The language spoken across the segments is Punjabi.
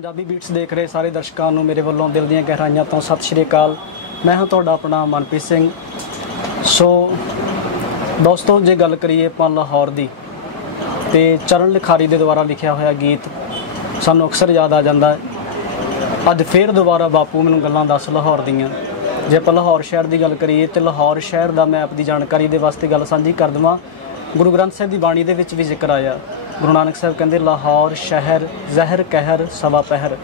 पंजाबी बीट्स देख रहे सारे दर्शकों ਨੂੰ ਮੇਰੇ ਵੱਲੋਂ ਦਿਲ ਦੀਆਂ ਗਹਿਰਾਈਆਂ ਤੋਂ ਸਤਿ ਸ਼੍ਰੀ ਅਕਾਲ। ਮੈਂ ਹਾਂ ਤੁਹਾਡਾ ਆਪਣਾ ਮਨਪ੍ਰੀਤ ਸਿੰਘ। ਸੋ ਦੋਸਤੋ, ਜੇ ਗੱਲ ਕਰੀਏ ਆਪਾਂ ਲਾਹੌਰ ਦੀ ਤੇ ਚਰਨ ਲਿਖਾਰੀ ਦੇ ਦੁਆਰਾ ਲਿਖਿਆ ਹੋਇਆ ਗੀਤ ਸਾਨੂੰ ਅਕਸਰ ਯਾਦ ਆ ਜਾਂਦਾ ਹੈ। ਅੱਜ ਫੇਰ ਦੁਬਾਰਾ ਬਾਪੂ ਮੈਨੂੰ ਗੱਲਾਂ ਦੱਸ ਲਾਹੌਰ ਦੀਆਂ। ਜੇ ਆਪਾਂ ਲਾਹੌਰ ਸ਼ਹਿਰ ਦੀ ਗੱਲ ਕਰੀਏ ਤੇ ਲਾਹੌਰ ਸ਼ਹਿਰ ਦਾ ਮੈਂ ਆਪਣੀ ਜਾਣਕਾਰੀ ਦੇ ਵਾਸਤੇ ਗੱਲ ਸਾਂਝੀ ਕਰ ਦੇਵਾਂ। ਗੁਰੂ ਗ੍ਰੰਥ ਸਾਹਿਬ ਦੀ ਬਾਣੀ ਦੇ ਵਿੱਚ ਵੀ ਜ਼ਿਕਰ ਆਇਆ। ਗੁਰੂ ਨਾਨਕ ਸਾਹਿਬ ਕਹਿੰਦੇ ਲਾਹੌਰ ਸ਼ਹਿਰ ਜ਼ਹਿਰ ਕਹਿਰ ਸਵਾ ਪਹਿਰ।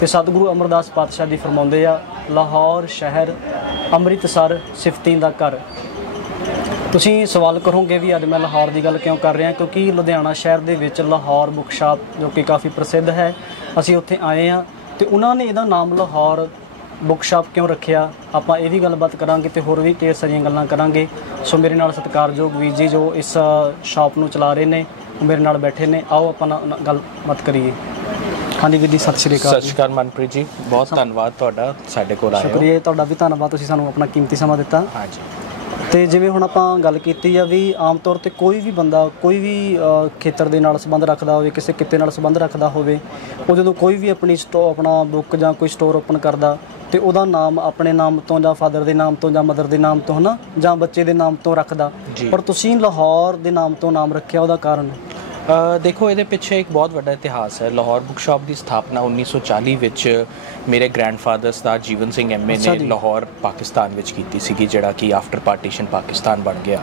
ਤੇ ਸਤਿਗੁਰੂ ਅਮਰਦਾਸ ਪਾਤਸ਼ਾਹ ਜੀ ਫਰਮਾਉਂਦੇ ਆ ਲਾਹੌਰ ਸ਼ਹਿਰ ਅੰਮ੍ਰਿਤਸਰ ਸਿਫਤੀ ਦਾ ਘਰ। ਤੁਸੀਂ ਸਵਾਲ ਕਰੋਗੇ ਵੀ ਅੱਜ ਮੈਂ ਲਾਹੌਰ ਦੀ ਗੱਲ ਕਿਉਂ ਕਰ ਰਿਹਾ, ਕਿਉਂਕਿ ਲੁਧਿਆਣਾ ਸ਼ਹਿਰ ਦੇ ਵਿੱਚ ਲਾਹੌਰ ਬੁੱਕ ਸ਼ਾਪ ਜੋ ਕਿ ਕਾਫੀ ਪ੍ਰਸਿੱਧ ਹੈ, ਅਸੀਂ ਉੱਥੇ ਆਏ ਹਾਂ ਤੇ ਉਹਨਾਂ ਨੇ ਇਹਦਾ ਨਾਮ ਲਾਹੌਰ ਬੁੱਕ ਸ਼ਾਪ ਕਿਉਂ ਰੱਖਿਆ, ਆਪਾਂ ਇਹ ਵੀ ਗੱਲਬਾਤ ਕਰਾਂਗੇ ਤੇ ਹੋਰ ਵੀ ਢੇਰ ਸਾਰੀਆਂ ਗੱਲਾਂ ਕਰਾਂਗੇ। ਸੋ ਮੇਰੇ ਨਾਲ ਸਤਿਕਾਰਯੋਗ ਵੀਰ ਜੀ ਜੋ ਇਸ ਸ਼ਾਪ ਨੂੰ ਚਲਾ ਰਹੇ ਨੇ ਉਹ ਮੇਰੇ ਨਾਲ ਬੈਠੇ ਨੇ, ਆਓ ਆਪਾਂ ਗੱਲਬਾਤ ਕਰੀਏ। ਹਾਂਜੀ ਵੀਰ ਜੀ, ਸਤਿ ਸ਼੍ਰੀ ਅਕਾਲ। ਸਤਿ ਸ਼੍ਰੀ ਅਕਾਲ ਮਨਪ੍ਰੀਤ ਜੀ, ਬਹੁਤ ਧੰਨਵਾਦ ਤੁਹਾਡਾ ਸਾਡੇ ਕੋਲ ਆਏ ਹੋ। ਸ਼ੁਕਰੀਆ ਤੁਹਾਡਾ ਵੀ, ਧੰਨਵਾਦ ਤੁਸੀਂ ਸਾਨੂੰ ਆਪਣਾ ਕੀਮਤੀ ਸਮਾਂ ਦਿੱਤਾ। ਹਾਂਜੀ, ਤੇ ਜਿਵੇਂ ਹੁਣ ਆਪਾਂ ਗੱਲ ਕੀਤੀ ਆ ਵੀ ਆਮ ਤੌਰ ਤੇ ਕੋਈ ਵੀ ਬੰਦਾ ਕੋਈ ਵੀ ਖੇਤਰ ਦੇ ਨਾਲ ਸੰਬੰਧ ਰੱਖਦਾ ਹੋਵੇ, ਕਿਸੇ ਕਿੱਤੇ ਨਾਲ ਸੰਬੰਧ ਰੱਖਦਾ ਹੋਵੇ, ਉਹ ਜਦੋਂ ਕੋਈ ਵੀ ਆਪਣਾ ਬੁੱਕ ਜਾਂ ਕੋਈ ਸਟੋਰ ਓਪਨ ਕਰਦਾ ਤੇ ਉਹਦਾ ਨਾਮ ਆਪਣੇ ਨਾਮ ਤੋਂ ਜਾਂ ਫਾਦਰ ਦੇ ਨਾਮ ਤੋਂ ਜਾਂ ਮਦਰ ਦੇ ਨਾਮ ਤੋਂ ਹਨਾ ਜਾਂ ਬੱਚੇ ਦੇ ਨਾਮ ਤੋਂ ਰੱਖਦਾ, ਪਰ ਤੁਸੀਂ ਲਾਹੌਰ ਦੇ ਨਾਮ ਤੋਂ ਨਾਮ ਰੱਖਿਆ, ਉਹਦਾ ਕਾਰਨ? ਦੇਖੋ, ਇਹਦੇ ਪਿੱਛੇ ਇੱਕ ਬਹੁਤ ਵੱਡਾ ਇਤਿਹਾਸ ਹੈ। ਲਾਹੌਰ ਬੁੱਕ ਸ਼ਾਪ ਦੀ ਸਥਾਪਨਾ 1940 ਵਿੱਚ ਮੇਰੇ ਗ੍ਰੈਂਡਫਾਦਰ ਸਰਦਾਰ ਜੀਵਨ ਸਿੰਘ ਐਮਏ ਨੇ ਲਾਹੌਰ ਪਾਕਿਸਤਾਨ ਵਿੱਚ ਕੀਤੀ ਸੀਗੀ, ਜਿਹੜਾ ਕਿ ਆਫਟਰ ਪਾਰਟੀਸ਼ਨ ਪਾਕਿਸਤਾਨ ਬਣ ਗਿਆ।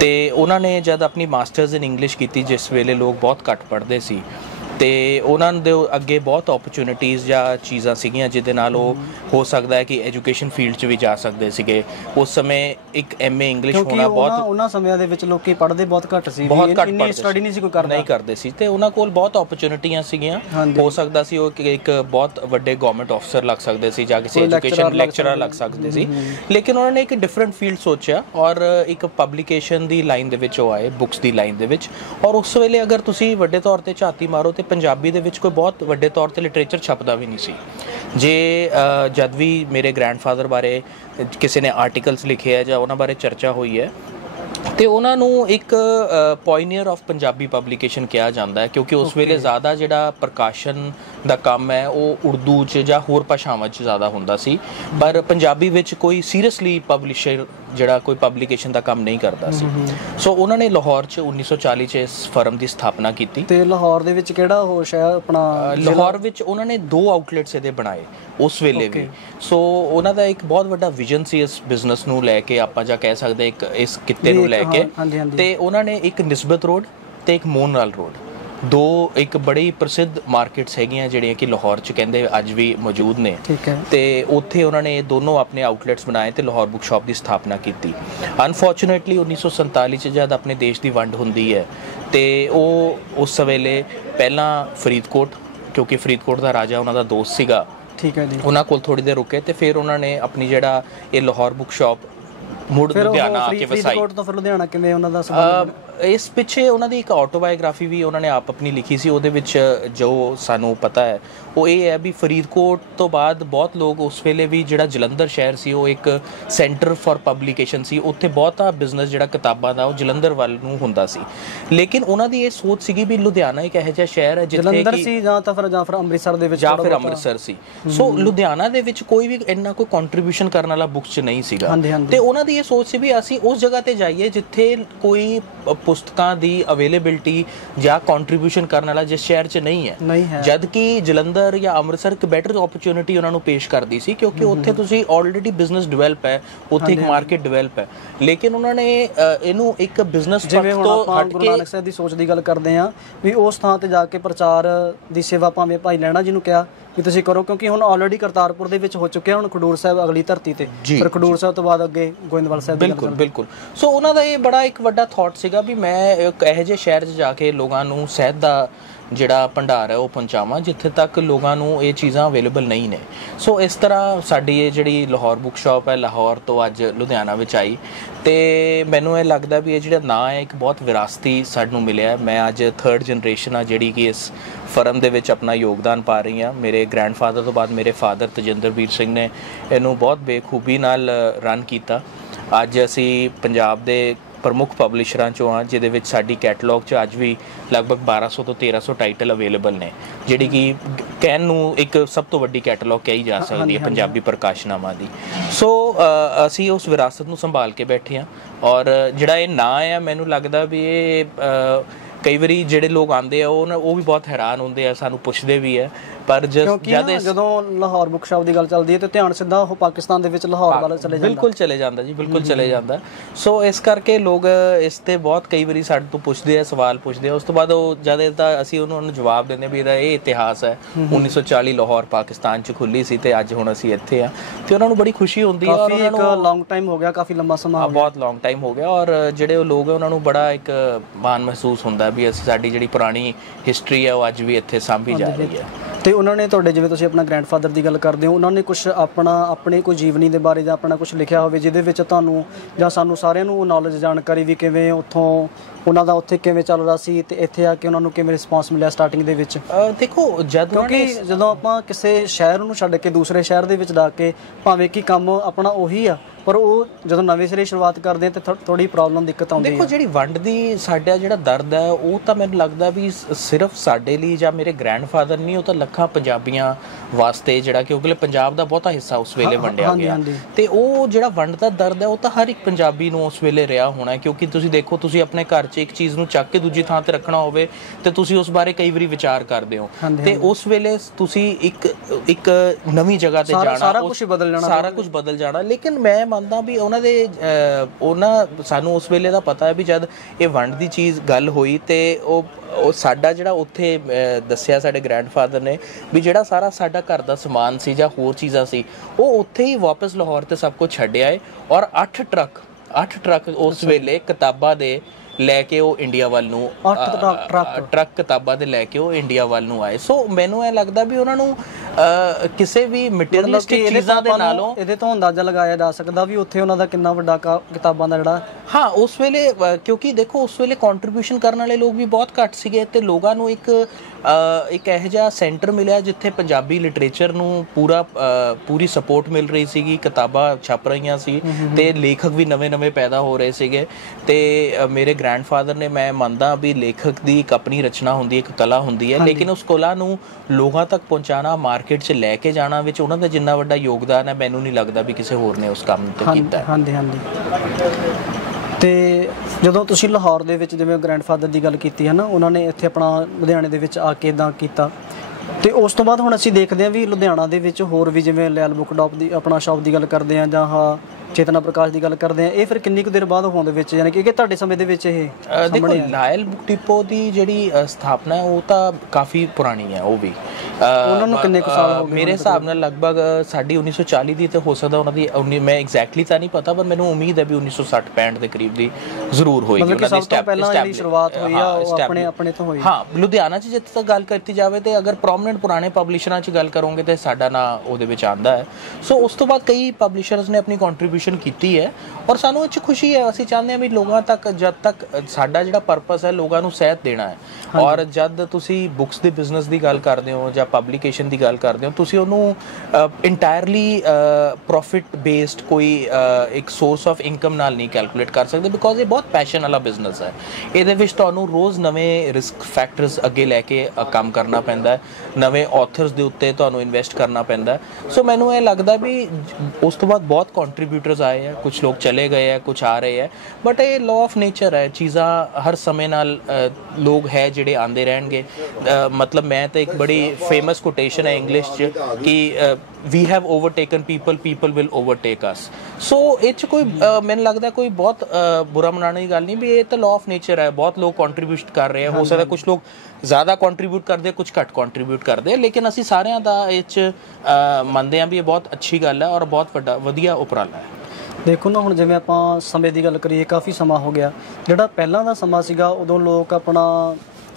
ਤੇ ਉਹਨਾਂ ਨੇ ਜਦ ਆਪਣੀ ਮਾਸਟਰਸ ਇਨ ਇੰਗਲਿਸ਼ ਕੀਤੀ, ਜਿਸ ਵੇਲੇ ਲੋਕ ਬਹੁਤ ਘੱਟ ਪੜ੍ਹਦੇ ਸੀ, ਤੇ ਉਹਨਾਂ ਦੇ ਅੱਗੇ ਬਹੁਤ ਓਪਰਚੁਨਿਟੀਜ਼ ਜਾਂ ਚੀਜ਼ਾਂ ਸੀਗੀਆਂ ਜਿਹਦੇ ਨਾਲ ਉਹ ਹੋ ਸਕਦਾ ਹੈ ਕਿ ਐਜੂਕੇਸ਼ਨ ਫੀਲਡ 'ਚ ਵੀ ਜਾ ਸਕਦੇ ਸੀਗੇ। ਉਸ ਸਮੇਂ ਇੱਕ ਐਮਏ ਇੰਗਲਿਸ਼ ਹੋਣਾ ਬਹੁਤ, ਉਹਨਾਂ ਸਮਿਆਂ ਦੇ ਵਿੱਚ ਲੋਕੀ ਪੜ੍ਹਦੇ ਬਹੁਤ ਘੱਟ ਸੀ, ਬਹੁਤ ਘੱਟ ਇੰਨੀ ਸਟੱਡੀ ਨਹੀਂ ਸੀ ਕੋਈ ਕਰਦਾ, ਨਹੀਂ ਕਰਦੇ ਸੀ, ਤੇ ਉਹਨਾਂ ਕੋਲ ਬਹੁਤ ਓਪਰਚੁਨਿਟੀਆਂ ਸੀਗੀਆਂ। ਹੋ ਸਕਦਾ ਸੀ ਉਹ ਇੱਕ ਬਹੁਤ ਵੱਡੇ ਗਵਰਨਮੈਂਟ ਅਫਸਰ ਲੱਗ ਸਕਦੇ ਸੀ ਜਾਂ ਕਿਸੇ ਐਜੂਕੇਸ਼ਨ ਲੈਕਚਰਰ ਲੱਗ ਸਕਦੇ ਸੀ, ਲੇਕਿਨ ਉਹਨਾਂ ਨੇ ਇੱਕ ਡਿਫਰੈਂਟ ਫੀਲਡ ਸੋਚਿਆ ਔਰ ਇੱਕ ਪਬਲੀਕੇਸ਼ਨ ਦੀ ਲਾਈਨ ਦੇ ਵਿੱਚ ਉਹ ਆਏ, ਬੁੱਕਸ ਦੀ ਲਾਈਨ ਦੇ ਵਿੱਚ। ਔਰ ਉਸ ਵੇਲੇ ਅਗਰ ਤੁਸੀਂ ਵੱਡੇ ਤੌਰ 'ਤੇ ਝਾਤੀ ਮਾਰੋ ਤੇ ਪੰਜਾਬੀ ਦੇ ਵਿੱਚ ਕੋਈ ਬਹੁਤ ਵੱਡੇ ਤੌਰ 'ਤੇ ਲਿਟਰੇਚਰ ਛਪਦਾ ਵੀ ਨਹੀਂ ਸੀ। ਜੇ ਜਦ ਵੀ ਮੇਰੇ ਗ੍ਰੈਂਡਫਾਦਰ ਬਾਰੇ ਕਿਸੇ ਨੇ ਆਰਟੀਕਲਸ ਲਿਖੇ ਹੈ ਜਾਂ ਉਹਨਾਂ ਬਾਰੇ ਚਰਚਾ ਹੋਈ ਹੈ ਤੇ ਉਹਨਾਂ ਨੂੰ ਇੱਕ ਪਾਇਨੀਅਰ ਆਫ ਪੰਜਾਬੀ ਪਬਲੀਕੇਸ਼ਨ ਕਿਹਾ ਜਾਂਦਾ ਹੈ, ਕਿਉਂਕਿ ਉਸ ਵੇਲੇ ਜ਼ਿਆਦਾ ਜਿਹੜਾ ਪ੍ਰਕਾਸ਼ਨ ਦਾ ਕੰਮ ਹੈ ਉਹ ਉਰਦੂ 'ਚ ਜਾਂ ਹੋਰ ਭਾਸ਼ਾਵਾਂ 'ਚ ਜ਼ਿਆਦਾ ਹੁੰਦਾ ਸੀ, ਪਰ ਪੰਜਾਬੀ ਵਿੱਚ ਕੋਈ ਸੀਰੀਅਸਲੀ ਪਬਲਿਸ਼ਰ ਜਿਹੜਾ ਕੋਈ ਪਬਲੀਕੇਸ਼ਨ ਦਾ ਕੰਮ ਨਹੀਂ ਕਰਦਾ ਸੀ। ਸੋ ਉਹਨਾਂ ਨੇ ਲਾਹੌਰ 'ਚ 1940 'ਚ ਇਸ ਫਰਮ ਦੀ ਸਥਾਪਨਾ ਕੀਤੀ। ਤੇ ਲਾਹੌਰ ਦੇ ਵਿੱਚ ਕਿਹੜਾ ਉਹ ਸ਼ਹਿਰ ਆਪਣਾ? ਲਾਹੌਰ ਵਿੱਚ ਉਹਨਾਂ ਨੇ 2 ਆਊਟਲੈਟਸ ਇਹਦੇ ਬਣਾਏ ਉਸ ਵੇਲੇ ਵੀ। ਸੋ ਉਹਨਾਂ ਦਾ ਇੱਕ ਬਹੁਤ ਵੱਡਾ ਵਿਜ਼ਨ ਸੀ ਇਸ ਬਿਜ਼ਨਸ ਨੂੰ ਲੈ ਕੇ, ਆਪਾਂ ਜਾਂ ਕਹਿ ਸਕਦੇ ਇਸ ਕਿੱਤੇ ਨੂੰ ਲੈ ਕੇ। ਤੇ ਉਹਨਾਂ ਨੇ ਇੱਕ ਨਿਸਬਤ ਰੋਡ ਤੇ ਇੱਕ ਮੋਨਵਾਲ ਰੋਡ, 2 ਇੱਕ ਬੜੀ ਪ੍ਰਸਿੱਧ ਮਾਰਕੀਟਸ ਹੈਗੀਆਂ ਜਿਹੜੀਆਂ ਕਿ ਲਾਹੌਰ 'ਚ ਕਹਿੰਦੇ ਅੱਜ ਵੀ ਮੌਜੂਦ ਨੇ। ਤੇ ਉੱਥੇ ਉਹਨਾਂ ਨੇ ਦੋਨੋਂ ਆਪਣੇ ਆਊਟਲੈਟਸ ਬਣਾਏ ਤੇ ਲਾਹੌਰ ਬੁੱਕ ਸ਼ਾਪ ਦੀ ਸਥਾਪਨਾ ਕੀਤੀ। ਅਨਫੋਰਚੂਨੇਟਲੀ 1947 'ਚ ਜਦ ਆਪਣੇ ਦੇਸ਼ ਦੀ ਵੰਡ ਹੁੰਦੀ ਹੈ ਤੇ ਉਹ ਉਸ ਵੇਲੇ ਪਹਿਲਾਂ ਫਰੀਦਕੋਟ, ਕਿਉਂਕਿ ਫਰੀਦਕੋਟ ਦਾ ਰਾਜਾ ਉਹਨਾਂ ਦਾ ਦੋਸਤ ਸੀਗਾ, ਠੀਕ ਹੈ ਜੀ, ਉਹਨਾਂ ਕੋਲ ਥੋੜੀ ਦੇਰ ਰੁਕੇ ਤੇ ਫਿਰ ਉਹਨਾਂ ਨੇ ਆਪਣੀ ਜਿਹੜਾ ਇਹ ਲਾਹੌਰ ਬੁੱਕ ਸ਼ਾਪ ਮੁੜ ਲੁਧਿਆਣਾ ਆ ਕੇ ਵਸਾਈ। ਫਰੀਦਕੋਟ ਤੋਂ ਫਿਰ ਲੁਧਿਆਣਾ ਕਿਵੇਂ ਉਹਨਾਂ ਦਾ ਸੰਬੰਧ? ਇਸ ਪਿੱਛੇ ਉਹਨਾਂ ਦੀ ਇੱਕ ਆਟੋਬਾਇਓਗ੍ਰਾਫੀ ਵੀ ਉਹਨਾਂ ਨੇ ਆਪ ਆਪਣੀ ਲਿਖੀ ਸੀ। ਉਹਦੇ ਵਿੱਚ ਜੋ ਸਾਨੂੰ ਪਤਾ ਹੈ ਉਹ ਇਹ ਹੈ ਵੀ ਫਰੀਦਕੋਟ ਤੋਂ ਬਾਅਦ ਬਹੁਤ ਲੋਕ ਉਸ ਵੇਲੇ ਵੀ ਜਿਹੜਾ ਜਲੰਧਰ ਸ਼ਹਿਰ ਸੀ ਉਹ ਇੱਕ ਸੈਂਟਰ ਫॉर ਪਬਲੀਕੇਸ਼ਨ ਸੀ, ਉੱਥੇ ਬਹੁਤਾ ਬਿਜ਼ਨਸ ਜਿਹੜਾ ਕਿਤਾਬਾਂ ਦਾ ਉਹ ਜਲੰਧਰ ਵੱਲ ਨੂੰ ਹੁੰਦਾ ਸੀ। ਲੇਕਿਨ ਉਹਨਾਂ ਦੀ ਇਹ ਸੋਚ ਸੀਗੀ ਵੀ ਲੁਧਿਆਣਾ ਇੱਕ ਇਹੋ ਜਿਹਾ ਸ਼ਹਿਰ ਹੈ ਜਿੱਥੇ ਜਲੰਧਰ ਸੀ ਜਾਂ ਫਿਰ ਅੰਮ੍ਰਿਤਸਰ ਦੇ ਵਿੱਚ, ਜਾਂ ਫਿਰ ਅੰਮ੍ਰਿਤਸਰ ਸੀ। ਸੋ ਲੁਧਿਆਣਾ ਦੇ ਵਿੱਚ ਕੋਈ ਵੀ ਇੰਨਾ ਕੋਈ ਕੰਟਰੀਬਿਊਸ਼ਨ ਕਰਨ ਵਾਲਾ ਬੁੱਕਸ 'ਚ ਨਹੀਂ ਸੀਗਾ। ਤੇ ਉਹਨਾਂ ਦੀ ਇਹ ਸੋਚ ਸੀ ਵੀ ਅਸੀਂ ਉਸ ਜਗ੍ਹਾ ਤੇ ਜਾਈਏ ਜਿੱਥੇ ਕੋਈ ਪੁਸਤਕਾਂ ਦੀ ਅਵੇਲੇਬਿਲਿਟੀ ਜਾਂ ਕੰਟਰੀਬਿਊਸ਼ਨ ਕਰਨ ਵਾਲਾ ਜਿਸ ਸ਼ਹਿਰ 'ਚ ਨਹੀਂ ਹੈ, ਜਦ ਕਿ ਜਲੰਧਰ ਜਾਂ ਅੰਮ੍ਰਿਤਸਰ ਇੱਕ ਬੈਟਰ ਓਪਰਚੁਨਿਟੀ ਉਹਨਾਂ ਨੂੰ ਪੇਸ਼ ਕਰਦੀ ਸੀ, ਕਿਉਂਕਿ ਉੱਥੇ ਤੁਸੀਂ ਆਲਰੇਡੀ ਬਿਜ਼ਨਸ ਡਿਵੈਲਪ ਹੈ, ਉੱਥੇ ਇੱਕ ਮਾਰਕੀਟ ਡਿਵੈਲਪ ਹੈ। ਲੇਕਿਨ ਉਹਨਾਂ ਨੇ ਇਹਨੂੰ ਇੱਕ ਬਿਜ਼ਨਸ ਪੱਖ ਤੋਂ ਹਟ ਕੇ ਗੁਰੂ ਨਾਨਕ ਸਾਹਿਬ ਦੀ ਸੋਚ ਦੀ ਗੱਲ ਕਰਦੇ ਹਾਂ ਵੀ ਉਸ ਥਾਂ ਤੇ ਜਾ ਕੇ ਪ੍ਰਚਾਰ ਦੀ ਸੇਵਾ ਭਾਵੇਂ ਭਾਈ ਲਹਿਣਾ ਜੀ ਨੂੰ ਕਿਹਾ ਵੀ ਤੁਸੀਂ ਕਰੋ, ਕਿਉਂਕਿ ਹੁਣ ਆਲਰੇਡੀ ਕਰਤਾਰਪੁਰ ਦੇ ਵਿੱਚ ਹੋ ਚੁੱਕਿਆ, ਹੁਣ ਖਡੂਰ ਸਾਹਿਬ ਅਗਲੀ ਧਰਤੀ ਤੇ, ਫਿਰ ਖਡੂਰ ਸਾਹਿਬ ਤੋਂ ਬਾਅਦ ਅੱਗੇ ਗੋਇੰਦਵਾਲ ਸਾਹਿਬ। ਬਿਲਕੁਲ। ਸੋ ਉਹਨਾਂ ਦਾ ਇਹ ਬੜਾ ਇੱਕ ਵੱਡਾ ਥਾਟ ਸੀਗਾ ਵੀ ਮੈਂ ਇੱਕ ਇਹੋ ਜਿਹੇ ਸ਼ਹਿਰ 'ਚ ਜਾ ਕੇ ਲੋਕਾਂ ਨੂੰ ਸਾਹਿਤ ਦਾ ਜਿਹੜਾ ਭੰਡਾਰ ਹੈ ਉਹ ਪਹੁੰਚਾਵਾਂ ਜਿੱਥੇ ਤੱਕ ਲੋਕਾਂ ਨੂੰ ਇਹ ਚੀਜ਼ਾਂ ਅਵੇਲੇਬਲ ਨਹੀਂ ਨੇ। ਸੋ ਇਸ ਤਰ੍ਹਾਂ ਸਾਡੀ ਇਹ ਜਿਹੜੀ ਲਾਹੌਰ ਬੁੱਕ ਸ਼ਾਪ ਹੈ ਲਾਹੌਰ ਤੋਂ ਅੱਜ ਲੁਧਿਆਣਾ ਵਿੱਚ ਆਈ ਤੇ ਮੈਨੂੰ ਇਹ ਲੱਗਦਾ ਵੀ ਇਹ ਜਿਹੜਾ ਨਾਂ ਹੈ ਇੱਕ ਬਹੁਤ ਵਿਰਾਸਤੀ ਸਾਨੂੰ ਮਿਲਿਆ। ਮੈਂ ਅੱਜ 3rd ਜਨਰੇਸ਼ਨ ਆ ਜਿਹੜੀ ਕਿ ਇਸ ਫਰਮ ਦੇ ਵਿੱਚ ਆਪਣਾ ਯੋਗਦਾਨ ਪਾ ਰਹੀ ਹਾਂ। ਮੇਰੇ ਗ੍ਰੈਂਡਫਾਦਰ ਤੋਂ ਬਾਅਦ ਮੇਰੇ ਫਾਦਰ ਤਜਿੰਦਰਵੀਰ ਸਿੰਘ ਨੇ ਇਹਨੂੰ ਬਹੁਤ ਬੇਖੂਬੀ ਨਾਲ ਰਨ ਕੀਤਾ। ਅੱਜ ਅਸੀਂ ਪੰਜਾਬ ਦੇ ਪ੍ਰਮੁੱਖ ਪਬਲਿਸ਼ਰਾਂ 'ਚੋਂ ਹਾਂ, ਜਿਹਦੇ ਵਿੱਚ ਸਾਡੀ ਕੈਟਲੌਗ 'ਚ ਅੱਜ ਵੀ ਲਗਭਗ 1200 ਤੋਂ 1300 ਟਾਈਟਲ ਅਵੇਲੇਬਲ ਨੇ, ਜਿਹੜੀ ਕਿ ਕਹਿਣ ਨੂੰ ਇੱਕ ਸਭ ਤੋਂ ਵੱਡੀ ਕੈਟਲੌਗ ਕਹੀ ਜਾ ਸਕਦੀ ਹੈ ਪੰਜਾਬੀ ਪ੍ਰਕਾਸ਼ਨਾਵਾਂ ਦੀ। ਸੋ ਅਸੀਂ ਉਸ ਵਿਰਾਸਤ ਨੂੰ ਸੰਭਾਲ ਕੇ ਬੈਠੇ ਹਾਂ, ਔਰ ਜਿਹੜਾ ਇਹ ਨਾਂ ਆ, ਮੈਨੂੰ ਲੱਗਦਾ ਵੀ ਇਹ ਕਈ ਵਾਰੀ ਜਿਹੜੇ ਲੋਕ ਆਉਂਦੇ ਆ ਉਹ ਵੀ ਬਹੁਤ ਹੈਰਾਨ ਹੁੰਦੇ ਆ, ਸਾਨੂੰ ਪੁੱਛਦੇ ਵੀ ਹੈ। ਪਰ ਜਦੋਂ ਲਾਹੌਰ ਬੁੱਕ ਸ਼ਾਪ ਦੀ ਗੱਲ ਚੱਲਦੀ ਹੈ ਤੇ ਧਿਆਨ ਸਿੱਧਾ ਉਹ ਪਾਕਿਸਤਾਨ ਦੇ ਵਿੱਚ ਲਾਹੌਰ ਵੱਲ ਚਲੇ ਜਾਂਦਾ, ਬਿਲਕੁਲ ਚਲੇ ਜਾਂਦਾ ਜੀ, ਬਿਲਕੁਲ ਚਲੇ ਜਾਂਦਾ। ਸੋ ਇਸ ਕਰਕੇ ਲੋਕ ਇਸ ਤੇ ਬਹੁਤ ਕਈ ਵਾਰੀ ਸਾਡੇ ਤੋਂ ਪੁੱਛਦੇ ਆ, ਸਵਾਲ ਪੁੱਛਦੇ ਆ। ਉਸ ਤੋਂ ਬਾਅਦ ਉਹ ਜਦ ਇਹਦਾ ਅਸੀਂ ਉਹਨਾਂ ਨੂੰ ਜਵਾਬ ਦਿੰਦੇ ਵੀ ਇਹਦਾ ਇਹ ਇਤਿਹਾਸ ਹੈ, 1940 ਲਾਹੌਰ ਪਾਕਿਸਤਾਨ 'ਚ ਖੁੱਲੀ ਸੀ ਤੇ ਅੱਜ ਹੁਣ ਅਸੀਂ ਇੱਥੇ ਆ, ਤੇ ਉਹਨਾਂ ਨੂੰ ਬੜੀ ਖੁਸ਼ੀ ਹੁੰਦੀ ਹੈ। ਔਰ ਉਹਨਾਂ ਨੂੰ ਲੌਂਗ ਟਾਈਮ ਹੋ ਗਿਆ, ਕਾਫੀ ਲੰਬਾ ਸਮਾਂ, ਬਹੁਤ ਲੌਂਗ ਟਾਈਮ ਹੋ ਗਿਆ, ਔਰ ਜਿਹੜੇ ਉਹ ਲੋਕ ਹੈ ਉਹਨਾਂ ਨੂੰ ਬੜਾ ਇੱਕ ਮਾਣ ਮਹਿਸੂਸ ਹੁੰਦਾ ਵੀ ਅਸੀਂ ਸਾਡੀ ਜਿਹੜੀ ਪੁਰਾਣੀ ਹਿਸਟਰੀ ਹੈ ਉਹ ਅੱਜ ਵੀ ਇੱਥੇ ਸਾਂਭੀ ਜਾ ਰਹੀ ਹੈ। ਤੇ ਉਹਨਾਂ ਨੇ ਤੁਹਾਡੇ, ਜਿਵੇਂ ਤੁਸੀਂ ਆਪਣਾ ਗ੍ਰੈਂਡਫਾਦਰ ਦੀ ਗੱਲ ਕਰਦੇ ਹੋ, ਉਹਨਾਂ ਨੇ ਕੁਝ ਆਪਣੇ ਕੋਈ ਜੀਵਨੀ ਦੇ ਬਾਰੇ ਜਾਂ ਆਪਣਾ ਕੁਝ ਲਿਖਿਆ ਹੋਵੇ ਜਿਹਦੇ ਵਿੱਚ ਤੁਹਾਨੂੰ ਜਾਂ ਸਾਨੂੰ ਸਾਰਿਆਂ ਨੂੰ ਨੌਲੇਜ, ਜਾਣਕਾਰੀ ਵੀ ਕਿਵੇਂ ਉੱਥੋਂ ਉਹਨਾਂ ਦਾ ਉੱਥੇ ਕਿਵੇਂ ਚੱਲ ਰਿਹਾ ਸੀ ਤੇ ਇੱਥੇ ਆ ਕੇ ਉਹਨਾਂ ਨੂੰ ਕਿਵੇਂ ਰਿਸਪੌਂਸ ਮਿਲਿਆ ਸਟਾਰਟਿੰਗ ਦੇ ਵਿੱਚ? ਦੇਖੋ, ਕਿਉਂਕਿ ਜਦੋਂ ਆਪਾਂ ਕਿਸੇ ਸ਼ਹਿਰ ਨੂੰ ਛੱਡ ਕੇ ਦੂਸਰੇ ਸ਼ਹਿਰ ਦੇ ਵਿੱਚ ਜਾ ਕੇ, ਭਾਵੇਂ ਕਿ ਕੰਮ ਆਪਣਾ ਉਹੀ ਆ, ਪਰ ਉਹ ਜਦੋਂ ਨਵੇਂ ਸਿਰੇ ਸ਼ੁਰੂਆਤ ਕਰਦੇ ਆ ਤੇ ਥੋੜੀ ਪ੍ਰੋਬਲਮ, ਦਿੱਕਤ ਆਉਂਦੀ ਹੈ। ਦੇਖੋ, ਜਿਹੜੀ ਵੰਡ ਦੀ ਸਾਡਾ ਜਿਹੜਾ ਦਰਦ ਹੈ ਉਹ ਤਾਂ ਮੈਨੂੰ ਲੱਗਦਾ ਵੀ ਸਿਰਫ ਸਾਡੇ ਲਈ ਜਾਂ ਮੇਰੇ ਗ੍ਰੈਂਡਫਾਦਰ ਨਹੀਂ, ਉਹ ਤਾਂ ਲੱਖਾਂ ਪੰਜਾਬੀਆਂ ਵਾਸਤੇ, ਜਿਹੜਾ ਕਿਉਂਕਿ ਪੰਜਾਬ ਦਾ ਬਹੁਤਾ ਹਿੱਸਾ ਉਸ ਵੇਲੇ ਵੰਡਿਆ ਗਿਆ, ਤੇ ਉਹ ਜਿਹੜਾ ਵੰਡ ਦਾ ਦਰਦ ਹੈ ਉਹ ਤਾਂ ਹਰ ਇੱਕ ਪੰਜਾਬੀ ਨੂੰ ਉਸ ਵੇਲੇ ਰਿਹਾ ਹੋਣਾ। ਕਿਉਂਕਿ ਤੁਸੀਂ ਦੇਖੋ, ਤੁਸੀਂ ਆਪਣੇ ਘਰ 'ਚ ਇੱਕ ਚੀਜ਼ ਨੂੰ ਚੱਕ ਕੇ ਦੂਜੀ ਥਾਂ ਤੇ ਰੱਖਣਾ ਹੋਵੇ ਤੇ ਤੁਸੀਂ ਉਸ ਬਾਰੇ ਕਈ ਵਾਰੀ ਵਿਚਾਰ ਕਰਦੇ ਹੋ, ਤੇ ਉਸ ਵੇਲੇ ਤੁਸੀਂ ਇੱਕ ਨਵੀਂ ਜਗ੍ਹਾ ਤੇ ਜਾਣਾ, ਸਾਰਾ ਕੁਝ ਬਦਲ ਜਾਣਾ। ਲੇਕਿਨ ਮੈਂ ਮੰਨਦਾ ਵੀ ਉਹਨਾਂ ਸਾਨੂੰ ਉਸ ਵੇਲੇ ਦਾ ਪਤਾ ਹੈ ਵੀ ਜਦ ਇਹ ਵੰਡ ਦੀ ਚੀਜ਼ ਗੱਲ ਹੋਈ ਤੇ ਉਹ ਸਾਡਾ ਜਿਹੜਾ ਉੱਥੇ ਦੱਸਿਆ ਸਾਡੇ ਗ੍ਰੈਂਡਫਾਦਰ ਨੇ ਵੀ ਜਿਹੜਾ ਸਾਰਾ ਸਾਡਾ ਘਰ ਦਾ ਸਮਾਨ ਸੀ ਜਾਂ ਹੋਰ ਚੀਜ਼ਾਂ ਸੀ, ਉਹ ਉੱਥੇ ਹੀ ਵਾਪਸ ਲਾਹੌਰ ਤੇ ਸਭ ਕੁਝ ਛੱਡਿਆ ਏ, ਔਰ 8 ਟਰੱਕ ਉਸ ਵੇਲੇ ਕਿਤਾਬਾਂ ਦੇ ਲੈ ਕੇ ਉਹ ਇੰਡੀਆ ਵੱਲ ਨੂੰ, ਟਰੱਕ ਕਿਤਾਬਾਂ ਦੇ ਲੈ ਕੇ ਉਹ ਇੰਡੀਆ ਵੱਲ ਨੂੰ ਆਏ। ਸੋ ਮੈਨੂੰ ਇਹ ਲੱਗਦਾ ਵੀ ਉਹਨਾਂ ਨੂੰ ਕਿਸੇ ਵੀ ਮਟੀਰੀਅਲਿਸਟਿਕ ਚੀਜ਼ਾਂ ਦੇ ਨਾਲੋਂ, ਇਹਦੇ ਤੋਂ ਅੰਦਾਜ਼ਾ ਲਗਾਇਆ ਜਾ ਸਕਦਾ ਵੀ ਉੱਥੇ ਉਹਨਾਂ ਦਾ ਕਿੰਨਾ ਵੱਡਾ ਕਿਤਾਬਾਂ ਦਾ ਜਿਹੜਾ, ਹਾਂ ਉਸ ਵੇਲੇ, ਕਿਉਂਕਿ ਦੇਖੋ ਉਸ ਵੇਲੇ ਕੰਟਰੀਬਿਊਸ਼ਨ ਕਰਨ ਵਾਲੇ ਲੋਕ ਵੀ ਬਹੁਤ ਘੱਟ ਸੀਗੇ, ਤੇ ਲੋਕਾਂ ਨੂੰ ਇੱਕ ਇਹੋ ਜਿਹਾ ਸੈਂਟਰ ਮਿਲਿਆ ਜਿੱਥੇ ਪੰਜਾਬੀ ਲਿਟਰੇਚਰ ਨੂੰ ਪੂਰੀ ਸਪੋਰਟ ਮਿਲ ਰਹੀ ਸੀਗੀ, ਕਿਤਾਬਾਂ ਛਪ ਰਹੀਆਂ ਸੀ ਤੇ ਲੇਖਕ ਵੀ ਨਵੇਂ ਪੈਦਾ ਹੋ ਰਹੇ ਸੀਗੇ। ਤੇ ਮੇਰੇ ਗ੍ਰੈਂਡਫਾਦਰ ਨੇ, ਮੈਂ ਮੰਨਦਾ ਵੀ ਲੇਖਕ ਦੀ ਇੱਕ ਆਪਣੀ ਰਚਨਾ ਹੁੰਦੀ ਹੈ, ਇੱਕ ਕਲਾ ਹੁੰਦੀ ਹੈ, ਲੇਕਿਨ ਉਸ ਕਲਾ ਨੂੰ ਲੋਕਾਂ ਤੱਕ ਪਹੁੰਚਾਉਣਾ, ਮਾਰਕੀਟ 'ਚ ਲੈ ਕੇ ਜਾਣਾ ਵਿੱਚ ਉਹਨਾਂ ਦਾ ਜਿੰਨਾ ਵੱਡਾ ਯੋਗਦਾਨ ਹੈ, ਮੈਨੂੰ ਨਹੀਂ ਲੱਗਦਾ ਵੀ ਕਿਸੇ ਹੋਰ ਨੇ ਉਸ ਕੰਮ ਤੇ ਕੀਤਾ। ਹਾਂਜੀ। ਤੇ ਜਦੋਂ ਤੁਸੀਂ ਲਾਹੌਰ ਦੇ ਵਿੱਚ, ਜਿਵੇਂ ਗ੍ਰੈਂਡਫਾਦਰ ਦੀ ਗੱਲ ਕੀਤੀ ਹੈ ਨਾ, ਉਹਨਾਂ ਨੇ ਇੱਥੇ ਆਪਣਾ ਲੁਧਿਆਣੇ ਦੇ ਵਿੱਚ ਆ ਕੇ ਇੱਦਾਂ ਕੀਤਾ, ਤੇ ਉਸ ਤੋਂ ਬਾਅਦ ਹੁਣ ਅਸੀਂ ਦੇਖਦੇ ਹਾਂ ਵੀ ਲੁਧਿਆਣਾ ਦੇ ਵਿੱਚ ਹੋਰ ਵੀ, ਜਿਵੇਂ ਲੈਲ ਬੁੱਕ ਡਾਪ ਦੀ ਆਪਣਾ ਸ਼ਾਪ ਦੀ ਗੱਲ ਕਰਦੇ ਹਾਂ, ਜਾਂ ਚੇਤਨਾ ਪ੍ਰਕਾਸ਼ ਦੀ ਗੱਲ ਕਰਦੇ ਆ, ਇਹ ਫਿਰ ਕਿੰਨੀ ਕੁ ਦੇਰ ਬਾਅਦ ਹੋਣ ਦੇ ਵਿੱਚ, ਯਾਨੀ ਕਿ ਤੁਹਾਡੇ ਸਮੇਂ ਦੇ ਵਿੱਚ ਇਹ? ਦੇਖੋ, ਲਾਇਲ ਬੁੱਕ ਡਿਪੋ ਦੀ ਜਿਹੜੀ ਸਥਾਪਨਾ ਉਹ ਤਾਂ ਕਾਫੀ ਪੁਰਾਣੀ ਹੈ, ਉਹ ਵੀ ਉਹਨਾਂ ਨੂੰ ਕਿੰਨੇ ਕੁ ਸਾਲ ਹੋ ਗਏ? ਮੇਰੇ ਹਿਸਾਬ ਨਾਲ ਲਗਭਗ ਸਾਡੀ 1940 ਦੀ ਤੇ ਹੋ ਸਕਦਾ ਉਹਨਾਂ ਦੀ, ਮੈਂ ਐਗਜ਼ੈਕਟਲੀ ਤਾਂ ਨਹੀਂ ਪਤਾ, ਪਰ ਮੈਨੂੰ ਉਮੀਦ ਹੈ ਵੀ 1960-65 ਦੇ ਕਰੀਬ ਦੀ ਜ਼ਰੂਰ ਹੋਏਗੀ ਉਹਨਾਂ ਦੀ ਸ਼ੁਰੂਆਤ ਹੋਈ ਆ, ਉਹ ਆਪਣੇ ਤੋਂ ਹੋਈ। ਹਾਂ, ਲੁਧਿਆਣਾ 'ਚ ਜਿੱਥੇ ਤੱਕ ਗੱਲ ਕੀਤੀ ਜਾਵੇ ਤੇ ਅਗਰ ਪ੍ਰੋਮਿਨੈਂਟ ਪੁਰਾਣੇ ਪਬਲਿਸ਼ਰਾਂ 'ਚ ਗੱਲ ਕਰੋਗੇ ਤੇ ਸਾਡਾ ਨਾਂ ਉਹਦੇ ਵਿੱਚ ਆਉਂਦਾ ਹੈ। ਸੋ ਉਸ ਤੋਂ ਬਾਅਦ ਕਈ ਪਬਲਿਸ਼ਰਸ ਨੇ ਆਪਣੀ ਕੰਟਰੀਬਿਊਸ਼ਨ ਕੀਤੀ ਹੈ, ਔਰ ਸਾਨੂੰ ਇਹ 'ਚ ਖੁਸ਼ੀ ਹੈ। ਅਸੀਂ ਚਾਹੁੰਦੇ ਹਾਂ ਵੀ ਲੋਕਾਂ ਤੱਕ, ਜਦ ਤੱਕ ਸਾਡਾ ਜਿਹੜਾ ਪਰਪਸ ਹੈ ਲੋਕਾਂ ਨੂੰ ਸਹਿਤ ਦੇਣਾ ਹੈ, ਔਰ ਜਦ ਤੁਸੀਂ ਬੁੱਕਸ ਦੇ ਬਿਜ਼ਨਸ ਦੀ ਗੱਲ ਕਰਦੇ ਹੋ ਜਾਂ ਪਬਲੀਕੇਸ਼ਨ ਦੀ ਗੱਲ ਕਰਦੇ ਹੋ, ਤੁਸੀਂ ਉਹਨੂੰ ਇੰਟਾਇਰਲੀ ਪ੍ਰੋਫਿਟ ਬੇਸਡ ਕੋਈ ਇੱਕ ਸੋਰਸ ਆਫ ਇਨਕਮ ਨਾਲ ਨਹੀਂ ਕੈਲਕੂਲੇਟ ਕਰ ਸਕਦੇ, ਬਿਕੋਜ਼ ਇਹ ਬਹੁਤ ਪੈਸ਼ਨ ਵਾਲਾ ਬਿਜ਼ਨਸ ਹੈ। ਇਹਦੇ ਵਿੱਚ ਤੁਹਾਨੂੰ ਰੋਜ਼ ਨਵੇਂ ਰਿਸਕ ਫੈਕਟਰਸ ਅੱਗੇ ਲੈ ਕੇ ਕੰਮ ਕਰਨਾ ਪੈਂਦਾ ਹੈ, ਨਵੇਂ ਆਥਰਸ ਦੇ ਉੱਤੇ ਤੁਹਾਨੂੰ ਇਨਵੈਸਟ ਕਰਨਾ ਪੈਂਦਾ। ਸੋ ਮੈਨੂੰ ਇਹ ਲੱਗਦਾ ਵੀ ਉਸ ਤੋਂ ਬਾਅਦ ਬਹੁਤ ਕੰਟਰੀਬਿਊਟਰਸ ਆਏ ਆ, ਕੁਝ ਲੋਕ ਚਲੇ ਗਏ ਆ, ਕੁਝ ਆ ਰਹੇ ਆ, ਬਟ ਇਹ ਲਾਅ ਆਫ ਨੇਚਰ ਹੈ, ਚੀਜ਼ਾਂ ਹਰ ਸਮੇਂ ਨਾਲ ਲੋਕ ਹੈ ਜਿਹੜੇ ਆਉਂਦੇ ਰਹਿਣਗੇ। ਮਤਲਬ ਮੈਂ ਤਾਂ ਇੱਕ ਬੜੀ ਫੇਮਸ ਕੋਟੇਸ਼ਨ ਹੈ ਇੰਗਲਿਸ਼ 'ਚ ਕਿ we have overtaken people will overtake us। ਸੋ ਇਹ 'ਚ ਕੋਈ ਮੈਨੂੰ ਲੱਗਦਾ ਕੋਈ ਬਹੁਤ ਬੁਰਾ ਮਨਾਉਣ ਦੀ ਗੱਲ ਨਹੀਂ ਵੀ ਇਹ ਤਾਂ ਲਾਅ ਆਫ ਨੇਚਰ ਹੈ। ਬਹੁਤ ਲੋਕ ਕੰਟਰੀਬਿਊਟ ਕਰ ਰਹੇ ਆ, ਹੋ ਸਕਦਾ ਕੁਝ ਲੋਕ ਜ਼ਿਆਦਾ ਕੰਟਰੀਬਿਊਟ ਕਰਦੇ, ਕੁਝ ਘੱਟ ਕੰਟਰੀਬਿਊਟ ਕਰਦੇ, ਲੇਕਿਨ ਅਸੀਂ ਸਾਰਿਆਂ ਦਾ ਇਹ 'ਚ ਮੰਨਦੇ ਹਾਂ ਵੀ ਇਹ ਬਹੁਤ ਅੱਛੀ ਗੱਲ ਹੈ ਔਰ ਬਹੁਤ ਵਧੀਆ ਉਪਰਾਲਾ ਹੈ। ਦੇਖੋ ਨਾ, ਹੁਣ ਜਿਵੇਂ ਆਪਾਂ ਸਮੇਂ ਦੀ ਗੱਲ ਕਰੀਏ, ਕਾਫੀ ਸਮਾਂ ਹੋ ਗਿਆ। ਜਿਹੜਾ ਪਹਿਲਾਂ ਦਾ ਸਮਾਂ ਸੀਗਾ, ਉਦੋਂ ਲੋਕ ਆਪਣਾ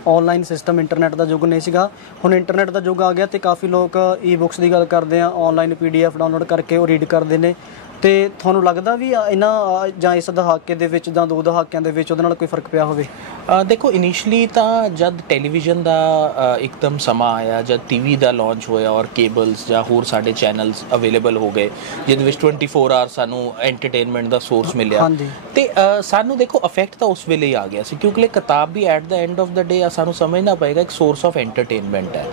ਆਨਲਾਈਨ ਸਿਸਟਮ, ਇੰਟਰਨੈਟ ਦਾ ਯੁੱਗ ਨਹੀਂ ਸੀਗਾ। ਹੁਣ ਇੰਟਰਨੈਟ ਦਾ ਯੁੱਗ ਆ ਗਿਆ ਤੇ ਕਾਫੀ ਲੋਕ ਈ ਬੁੱਕਸ ਦੀ ਗੱਲ ਕਰਦੇ ਆ, ਆਨਲਾਈਨ PDF ਡਾਊਨਲੋਡ ਕਰਕੇ ਉਹ ਰੀਡ ਕਰਦੇ ਨੇ। ਤੇ ਤੁਹਾਨੂੰ ਲੱਗਦਾ ਵੀ ਇਹਨਾਂ ਜਾਂ ਇਸ ਦਹਾਕੇ ਦੇ ਵਿੱਚ ਜਾਂ 2 ਦਹਾਕਿਆਂ ਦੇ ਵਿੱਚ ਉਹਦੇ ਨਾਲ ਕੋਈ ਫਰਕ ਪਿਆ ਹੋਵੇ? ਦੇਖੋ ਇਨੀਸ਼ੀਅਲੀ ਤਾਂ ਜਦ ਟੈਲੀਵਿਜ਼ਨ ਦਾ ਇੱਕਦਮ ਸਮਾਂ ਆਇਆ, ਜਦ ਟੀਵੀ ਦਾ ਲਾਂਚ ਹੋਇਆ ਔਰ ਕੇਬਲਸ ਜਾਂ ਹੋਰ ਸਾਡੇ ਚੈਨਲਸ ਅਵੇਲੇਬਲ ਹੋ ਗਏ ਜਿਹਦੇ ਵਿੱਚ 24 ਆਵਰ ਸਾਨੂੰ ਐਂਟਰਟੇਨਮੈਂਟ ਦਾ ਸੋਰਸ ਮਿਲਿਆ, ਤੇ ਸਾਨੂੰ ਦੇਖੋ ਅਫੈਕਟ ਤਾਂ ਉਸ ਵੇਲੇ ਹੀ ਆ ਗਿਆ ਸੀ, ਕਿਉਂਕਿ ਕਿਤਾਬ ਵੀ ਐਟ ਦਾ ਐਂਡ ਆਫ ਦਾ ਡੇ ਸਾਨੂੰ ਸਮਝਣਾ ਪਏਗਾ ਇੱਕ ਸੋਰਸ ਆਫ ਐਂਟਰਟੇਨਮੈਂਟ ਹੈ।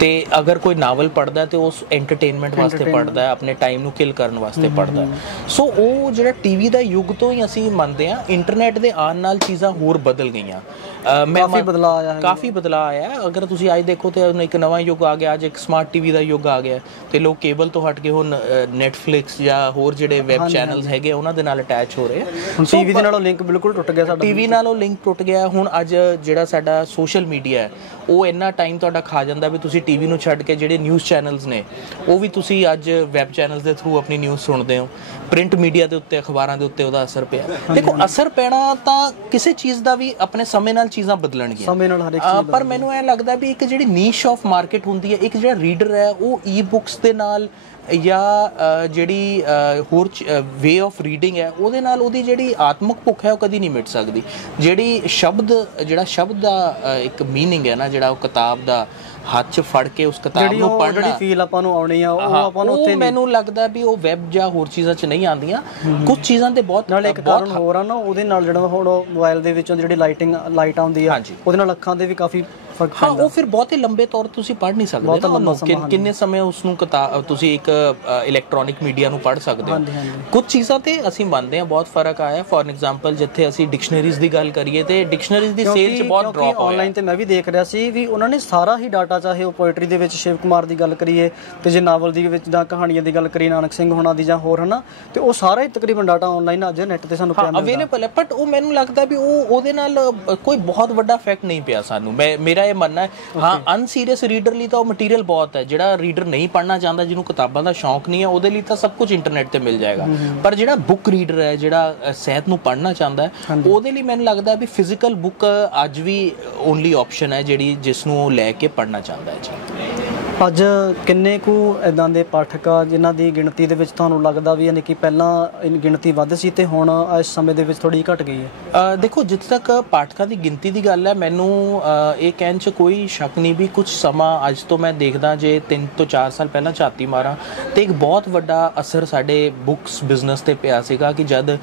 ਤੇ ਅਗਰ ਕੋਈ ਨਾਵਲ ਪੜ੍ਹਦਾ ਤੇ ਉਸ ਐਂਟਰਟੇਨਮੈਂਟ ਵਾਸਤੇ ਪੜ੍ਹਦਾ ਹੈ, ਆਪਣੇ ਟਾਈਮ ਨੂੰ ਕਿਲ ਕਰਨ ਵਾਸਤੇ ਪੜ੍ਹਦਾ। ਸੋ ਉਹ ਜਿਹੜਾ ਟੀਵੀ ਦਾ ਯੁੱਗ ਤੋਂ ਹੀ ਅਸੀਂ ਮੰਨਦੇ ਹਾਂ, ਇੰਟਰਨੈਟ ਦੇ ਆਉਣ ਨਾਲ ਚੀਜ਼ਾਂ ਹੋਰ ਬਦਲ ਗਈਆਂ। ਕਾਫੀ ਬਦਲਾਅ ਆਇਆ। ਅਗਰ ਤੁਸੀਂ ਅੱਜ ਦੇਖੋ ਤੇ ਇੱਕ ਨਵਾਂ ਯੁੱਗ ਆ ਗਿਆ, ਅੱਜ ਇੱਕ ਸਮਾਰਟ ਟੀਵੀ ਦਾ ਯੁੱਗ ਆ ਗਿਆ, ਤੇ ਲੋਕ ਕੇਬਲ ਤੋਂ ਹਟ ਕੇ ਹੁਣ ਨੈਟਫਲਿਕਸ ਜਾਂ ਹੋਰ ਜਿਹੜੇ ਵੈਬ ਚੈਨਲਸ ਹੈਗੇ ਉਹਨਾਂ ਦੇ ਨਾਲ ਅਟੈਚ ਹੋ ਰਹੇ ਆ। ਟੀਵੀ ਦੇ ਨਾਲੋਂ ਲਿੰਕ ਬਿਲਕੁਲ ਟੁੱਟ ਗਿਆ ਸਾਡਾ, ਟੀਵੀ ਨਾਲੋਂ ਲਿੰਕ ਟੁੱਟ ਗਿਆ। ਹੁਣ ਅੱਜ ਜਿਹੜਾ ਸਾਡਾ ਸੋਸ਼ਲ ਮੀਡੀਆ ਹੈ ਉਹ ਇੰਨਾ ਟਾਈਮ ਤੁਹਾਡਾ ਖਾ ਜਾਂਦਾ ਵੀ ਤੁਸੀਂ ਟੀਵੀ ਨੂੰ ਛੱਡ ਕੇ ਜਿਹੜੇ ਨਿਊਜ਼ ਚੈਨਲਸ ਨੇ ਉਹ ਵੀ ਤੁਸੀਂ ਅੱਜ ਵੈਬ ਚੈਨਲਸ ਦੇ ਥਰੂ ਆਪਣੀ ਨਿਊਜ਼ ਸੁਣਦੇ ਹੋ। ਪ੍ਰਿੰਟ ਮੀਡੀਆ ਦੇ ਉੱਤੇ, ਅਖਬਾਰਾਂ ਦੇ ਉੱਤੇ ਉਹਦਾ ਅਸਰ ਪਿਆ। ਦੇਖੋ ਅਸਰ ਪੈਣਾ ਤਾਂ ਕਿਸੇ ਚੀਜ਼ ਦਾ ਵੀ ਆਪਣੇ ਸਮੇਂ ਨਾਲ ਚੀਜ਼ਾਂ ਬਦਲਣਗੀਆਂ, ਸਮੇਂ ਨਾਲ ਹਰ ਇੱਕ ਚੀਜ਼। ਪਰ ਮੈਨੂੰ ਇਹ ਲੱਗਦਾ ਵੀ ਇੱਕ ਜਿਹੜੀ ਨੀਸ਼ ਆਫ ਮਾਰਕੀਟ ਹੁੰਦੀ ਹੈ, ਇੱਕ ਜਿਹੜਾ ਰੀਡਰ ਹੈ ਉਹ ਈ ਬੁੱਕਸ ਦੇ ਨਾਲ ਜਾਂ ਜਿਹੜੀ ਹੋਰ ਵੇ ਆਫ ਰੀਡਿੰਗ ਹੈ ਉਹਦੇ ਨਾਲ ਉਹਦੀ ਜਿਹੜੀ ਆਤਮਿਕ ਭੁੱਖ ਹੈ ਉਹ ਕਦੀ ਨਹੀਂ ਮਿਟ ਸਕਦੀ। ਜਿਹੜਾ ਸ਼ਬਦ ਦਾ ਇੱਕ ਮੀਨਿੰਗ ਹੈ ਨਾ, ਜਿਹੜਾ ਉਹ ਕਿਤਾਬ ਦਾ ਹੱਥ 'ਚ ਫੜ ਕੇ ਉਸ ਕਿਤਾਬ ਨੂੰ ਪੜ੍ਹਨਾ, ਜਿਹੜੀ ਫੀਲ ਆਪਾਂ ਨੂੰ ਆਉਣੀ ਆ ਉਹ ਆਪਾਂ ਨੂੰ ਉੱਥੇ, ਮੈਨੂੰ ਲੱਗਦਾ ਵੀ ਉਹ ਵੈਬ ਜਾਂ ਹੋਰ ਚੀਜ਼ਾਂ 'ਚ ਨਹੀਂ ਆਉਂਦੀਆਂ। ਕੁਝ ਚੀਜ਼ਾਂ ਤੇ ਬਹੁਤ ਨਾਲ ਇੱਕ ਕਾਰਨ ਹੋਰ ਆ ਨਾ, ਉਹਦੇ ਨਾਲ ਜਿਹੜਾ ਹੁਣ ਮੋਬਾਈਲ ਦੇ ਵਿੱਚੋਂ ਜਿਹੜੀ ਲਾਈਟ ਆਉਂਦੀ ਆ ਉਹਦੇ ਨਾਲ ਅੱਖਾਂ ਦੇ ਵੀ ਕਾਫੀ ਫਰਕ ਪੈਂਦਾ। ਹਾਂ, ਉਹ ਫਿਰ ਬਹੁਤੇ ਲੰਬੇ ਤੌਰ ਤੁਸੀਂ ਪੜ੍ਹ ਨਹੀਂ ਸਕਦੇ, ਕਿੰਨੇ ਸਮੇਂ ਉਸ ਨੂੰ ਤੁਸੀਂ ਇੱਕ ਇਲੈਕਟ੍ਰੋਨਿਕ ਮੀਡੀਆ ਨੂੰ ਪੜ੍ਹ ਸਕਦੇ ਹੋ। ਕੁਝ ਚੀਜ਼ਾਂ ਤੇ ਅਸੀਂ ਮੰਨਦੇ ਹਾਂ ਬਹੁਤ ਫਰਕ ਆਇਆ। ਫੋਰ ਐਗਜ਼ਾਮਪਲ ਜਿੱਥੇ ਅਸੀਂ ਡਿਕਸ਼ਨਰੀਜ਼ ਦੀ ਗੱਲ ਕਰੀਏ ਤੇ ਡਿਕਸ਼ਨਰੀਜ਼ ਦੀ ਸੇਲ 'ਚ ਬਹੁਤ ਡ੍ਰੌਪ ਹੋਇਆ। ਆਨਲਾਈਨ ਤੇ ਮੈਂ ਵੀ ਦੇਖ ਰਿਹਾ ਸੀ ਵੀ ਉਹਨਾਂ ਨੇ ਸਾਰਾ ਹੀ ਡਾਟਾ, ਚਾਹੇ ਉਹ ਪੋਇਟਰੀ ਦੇ ਵਿੱਚ ਸ਼ਿਵ ਕੁਮਾਰ ਦੀ ਗੱਲ ਕਰੀਏ ਤੇ ਜੇ ਨਾਵਲ ਦੀ ਵਿੱਚ ਜਾਂ ਕਹਾਣੀਆਂ ਦੀ ਗੱਲ ਕਰੀਏ ਨਾਨਕ ਸਿੰਘ ਹੋਣਾ ਦੀ ਜਾਂ ਹੋਰ ਹਨਾ, ਤੇ ਉਹ ਸਾਰਾ ਹੀ ਤਕਰੀਬਨ ਡਾਟਾ ਆਨਲਾਈਨ ਅੱਜ ਨੈਟ ਤੇ ਸਾਨੂੰ ਪਿਆ ਅਵੇਲੇਬਲ ਹੈ। ਬਟ ਉਹ ਮੈਨੂੰ ਲੱਗਦਾ ਵੀ ਉਹਦੇ ਨਾਲ ਕੋਈ ਬਹੁਤ ਵੱਡਾ ਇਫੈਕਟ ਨਹੀਂ ਪਿਆ ਸਾਨੂੰ। ਮੇਰਾ ਇਹ ਮੰਨਣਾ ਹੈ ਅਨਸੀਰੀਅਸ ਰੀਡਰ ਲਈ ਤਾਂ ਉਹ ਮਟੀਰੀਅਲ ਬਹੁਤ ਹੈ। ਜਿਹੜਾ ਰੀਡਰ ਨਹੀਂ ਪੜ੍ਹਨਾ ਚਾਹੁੰਦਾ, ਜਿਹਨੂੰ ਕਿਤਾਬਾਂ ਦਾ ਸ਼ੌਂਕ ਨਹੀਂ ਹੈ, ਉਹਦੇ ਲਈ ਤਾਂ ਸਭ ਕੁਝ ਇੰਟਰਨੈਟ ਤੇ ਮਿਲ ਜਾਏਗਾ। ਪਰ ਜਿਹੜਾ ਬੁੱਕ ਰੀਡਰ ਹੈ, ਜਿਹੜਾ ਸਾਹਿਤ ਨੂੰ ਪੜ੍ਹਨਾ ਚਾਹੁੰਦਾ ਹੈ, ਉਹਦੇ ਲਈ ਮੈਨੂੰ ਲੱਗਦਾ ਵੀ ਫਿਜ਼ੀਕਲ ਬੁੱਕ ਅੱਜ ਵੀ ਓਨਲੀ ਆਪਸ਼ਨ ਹੈ ਜਿਹੜੀ ਜਿਸ ਨੂੰ ਉਹ ਲੈ ਕੇ ਪੜ੍ਹਨਾ ਚਾਹੁੰਦਾ ਹੈ ਜੀ। ਅੱਜ ਕਿੰਨੇ ਕੁ ਇੱਦਾਂ ਦੇ ਪਾਠਕ ਆ ਜਿਨ੍ਹਾਂ ਦੀ ਗਿਣਤੀ ਦੇ ਵਿੱਚ ਤੁਹਾਨੂੰ ਲੱਗਦਾ ਵੀ ਯਾਨੀ ਕਿ ਪਹਿਲਾਂ ਗਿਣਤੀ ਵੱਧ ਸੀ ਤੇ ਹੁਣ ਇਸ ਸਮੇਂ ਦੇ ਵਿੱਚ ਥੋੜ੍ਹੀ ਘਟ ਗਈ ਹੈ? ਦੇਖੋ, ਜਿੱਥੇ ਤੱਕ ਪਾਠਕਾਂ ਦੀ ਗਿਣਤੀ ਦੀ ਗੱਲ ਹੈ, ਮੈਨੂੰ ਇਹ ਕਹਿਣ 'ਚ ਕੋਈ ਸ਼ੱਕ ਨਹੀਂ ਵੀ ਕੁਝ ਸਮਾਂ ਅੱਜ ਤੋਂ ਮੈਂ ਦੇਖਦਾ, ਜੇ 3 ਤੋਂ 4 ਸਾਲ ਪਹਿਲਾਂ ਝਾਤੀ ਮਾਰਾਂ ਤੇ ਇੱਕ ਬਹੁਤ ਵੱਡਾ ਅਸਰ ਸਾਡੇ ਬੁੱਕਸ ਬਿਜ਼ਨਸ ਤੇ ਪਿਆ ਸੀਗਾ ਕਿ ਜਦ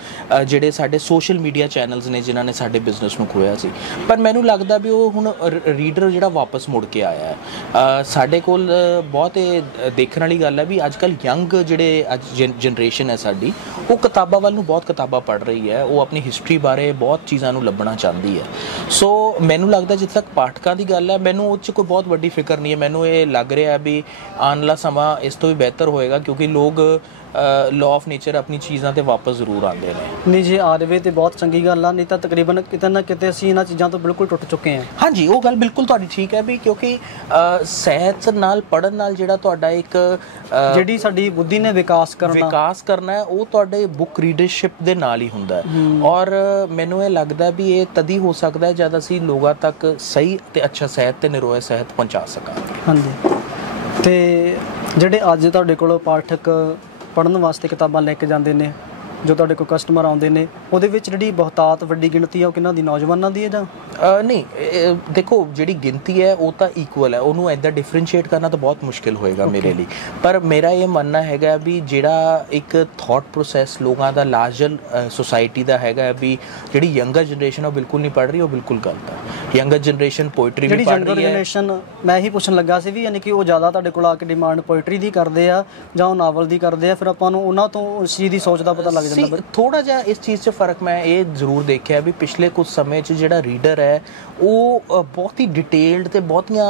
ਜਿਹੜੇ ਸਾਡੇ ਸੋਸ਼ਲ ਮੀਡੀਆ ਚੈਨਲਸ ਨੇ ਜਿਨ੍ਹਾਂ ਨੇ ਸਾਡੇ ਬਿਜ਼ਨਸ ਨੂੰ ਖੋਇਆ ਸੀ। ਪਰ ਮੈਨੂੰ ਲੱਗਦਾ ਵੀ ਉਹ ਹੁਣ ਰੀਡਰ ਜਿਹੜਾ ਵਾਪਸ ਮੁੜ ਕੇ ਆਇਆ ਹੈ। ਸਾਡੇ ਕੋਲ ਬਹੁਤ ਇਹ ਦੇਖਣ ਵਾਲੀ ਗੱਲ ਹੈ ਵੀ ਅੱਜ ਕੱਲ੍ਹ ਯੰਗ ਜਿਹੜੇ ਅੱਜ ਜਨਰੇਸ਼ਨ ਹੈ ਸਾਡੀ, ਉਹ ਕਿਤਾਬਾਂ ਵੱਲ ਨੂੰ ਬਹੁਤ ਕਿਤਾਬਾਂ ਪੜ੍ਹ ਰਹੀ ਹੈ। ਉਹ ਆਪਣੀ ਹਿਸਟਰੀ ਬਾਰੇ ਬਹੁਤ ਚੀਜ਼ਾਂ ਨੂੰ ਲੱਭਣਾ ਚਾਹੁੰਦੀ ਹੈ। ਸੋ ਮੈਨੂੰ ਲੱਗਦਾ ਜਿੱਥੇ ਤੱਕ ਪਾਠਕਾਂ ਦੀ ਗੱਲ ਹੈ, ਮੈਨੂੰ ਉਹ 'ਚ ਕੋਈ ਬਹੁਤ ਵੱਡੀ ਫਿਕਰ ਨਹੀਂ ਹੈ। ਮੈਨੂੰ ਇਹ ਲੱਗ ਰਿਹਾ ਵੀ ਆਉਣ ਵਾਲਾ ਸਮਾਂ ਇਸ ਤੋਂ ਵੀ ਬਿਹਤਰ ਹੋਏਗਾ, ਕਿਉਂਕਿ ਲੋਕ ਲਾਅ ਆਫ ਨੇਚਰ ਆਪਣੀ ਚੀਜ਼ਾਂ ਤੇ ਵਾਪਸ ਜ਼ਰੂਰ ਆਉਂਦੇ ਨੇ। ਨਹੀਂ ਜੇ ਆ ਜਾਵੇ ਤੇ ਬਹੁਤ ਚੰਗੀ ਗੱਲ ਆ, ਨਹੀਂ ਤਾਂ ਤਕਰੀਬਨ ਕਿਤੇ ਨਾ ਕਿਤੇ ਅਸੀਂ ਇਹਨਾਂ ਚੀਜ਼ਾਂ ਤੋਂ ਬਿਲਕੁਲ ਟੁੱਟ ਚੁੱਕੇ ਹਾਂ। ਹਾਂਜੀ, ਉਹ ਗੱਲ ਬਿਲਕੁਲ ਤੁਹਾਡੀ ਠੀਕ ਹੈ ਵੀ ਕਿਉਂਕਿ ਸਾਹਿਤ ਨਾਲ ਪੜ੍ਹਨ ਨਾਲ ਜਿਹੜਾ ਤੁਹਾਡਾ ਇੱਕ ਜਿਹੜੀ ਸਾਡੀ ਬੁੱਧੀ ਨੇ ਵਿਕਾਸ ਕਰਨਾ ਹੈ, ਉਹ ਤੁਹਾਡੇ ਬੁੱਕ ਰੀਡਰਸ਼ਿਪ ਦੇ ਨਾਲ ਹੀ ਹੁੰਦਾ ਹੈ। ਔਰ ਮੈਨੂੰ ਇਹ ਲੱਗਦਾ ਵੀ ਇਹ ਤਦ ਹੀ ਹੋ ਸਕਦਾ ਹੈ ਜਦ ਅਸੀਂ ਲੋਕਾਂ ਤੱਕ ਸਹੀ ਤੇ ਅੱਛਾ ਸਾਹਿਤ ਤੇ ਨਿਰੋਏ ਸਾਹਿਤ ਪਹੁੰਚਾ ਸਕਾਂਗੇ। ਹਾਂਜੀ, ਤੇ ਜਿਹੜੇ ਅੱਜ ਤੁਹਾਡੇ ਕੋਲ ਪਾਠਕ ਪੜ੍ਹਨ ਵਾਸਤੇ ਕਿਤਾਬਾਂ ਲੈ ਕੇ ਜਾਂਦੇ ਨੇ, ਜੋ ਤੁਹਾਡੇ ਕੋਲ ਕਸਟਮਰ ਆਉਂਦੇ ਨੇ, ਉਹਦੇ ਵਿੱਚ ਜਿਹੜੀ ਬਹੁਤਾਤ ਵੱਡੀ ਗਿਣਤੀ ਆ ਉਹ ਕਿਹਨਾਂ ਦੀ, ਨੌਜਵਾਨਾਂ ਦੀ ਹੈ ਜਾਂ ਨਹੀਂ? ਦੇਖੋ, ਜਿਹੜੀ ਗਿਣਤੀ ਹੈ ਉਹ ਤਾਂ ਇਕੁਅਲ ਹੈ, ਉਹਨੂੰ ਇੱਦਾਂ ਡਿਫਰੈਂਸ਼ੀਏਟ ਕਰਨਾ ਤਾਂ ਬਹੁਤ ਮੁਸ਼ਕਿਲ ਹੋਏਗਾ ਮੇਰੇ ਲਈ। ਪਰ ਮੇਰਾ ਇਹ ਮੰਨਣਾ ਹੈਗਾ ਵੀ ਜਿਹੜਾ ਇੱਕ ਥਾਟ ਪ੍ਰੋਸੈਸ ਲੋਕਾਂ ਦਾ ਲਾਰਜਰ ਸੁਸਾਇਟੀ ਦਾ ਹੈਗਾ ਵੀ ਜਿਹੜੀ ਯੰਗਰ ਜਨਰੇਸ਼ਨ ਉਹ ਬਿਲਕੁਲ ਨਹੀਂ ਪੜ੍ਹ ਰਹੀ, ਉਹ ਬਿਲਕੁਲ ਗਲਤ ਹੈ। ਯੰਗਰ ਜਨਰੇਸ਼ਨ ਪੋਇਟਰੀ ਵੀ ਪੜ੍ਹ ਰਹੀ ਹੈ। ਮੈਂ ਇਹੀ ਪੁੱਛਣ ਲੱਗਾ ਸੀ ਵੀ ਯਾਨੀ ਕਿ ਉਹ ਜ਼ਿਆਦਾ ਤੁਹਾਡੇ ਕੋਲ ਆ ਕੇ ਡਿਮਾਂਡ ਪੋਇਟਰੀ ਦੀ ਕਰਦੇ ਆ ਜਾਂ ਉਹ ਨਾਵਲ ਦੀ ਕਰਦੇ ਆ, ਫਿਰ ਆਪਾਂ ਨੂੰ ਉਹਨਾਂ ਤੋਂ ਉਸ ਚੀਜ਼ ਦੀ ਸੋਚ ਦਾ ਪਤਾ ਲੱਗ ਜਾਂਦਾ। ਥੋੜਾ ਜਿਹਾ ਇਸ ਚੀਜ਼ 'ਚ ਫਰਕ ਮੈਂ ਇਹ ਜ਼ਰੂਰ ਦੇਖਿਆ ਵੀ ਪਿਛਲੇ ਕੁਝ ਸਮੇਂ 'ਚ ਜਿਹੜਾ ਰੀਡਰ ਹੈ ਉਹ ਬਹੁਤ ਹੀ ਡਿਟੇਲਡ ਤੇ ਬਹੁਤੀਆਂ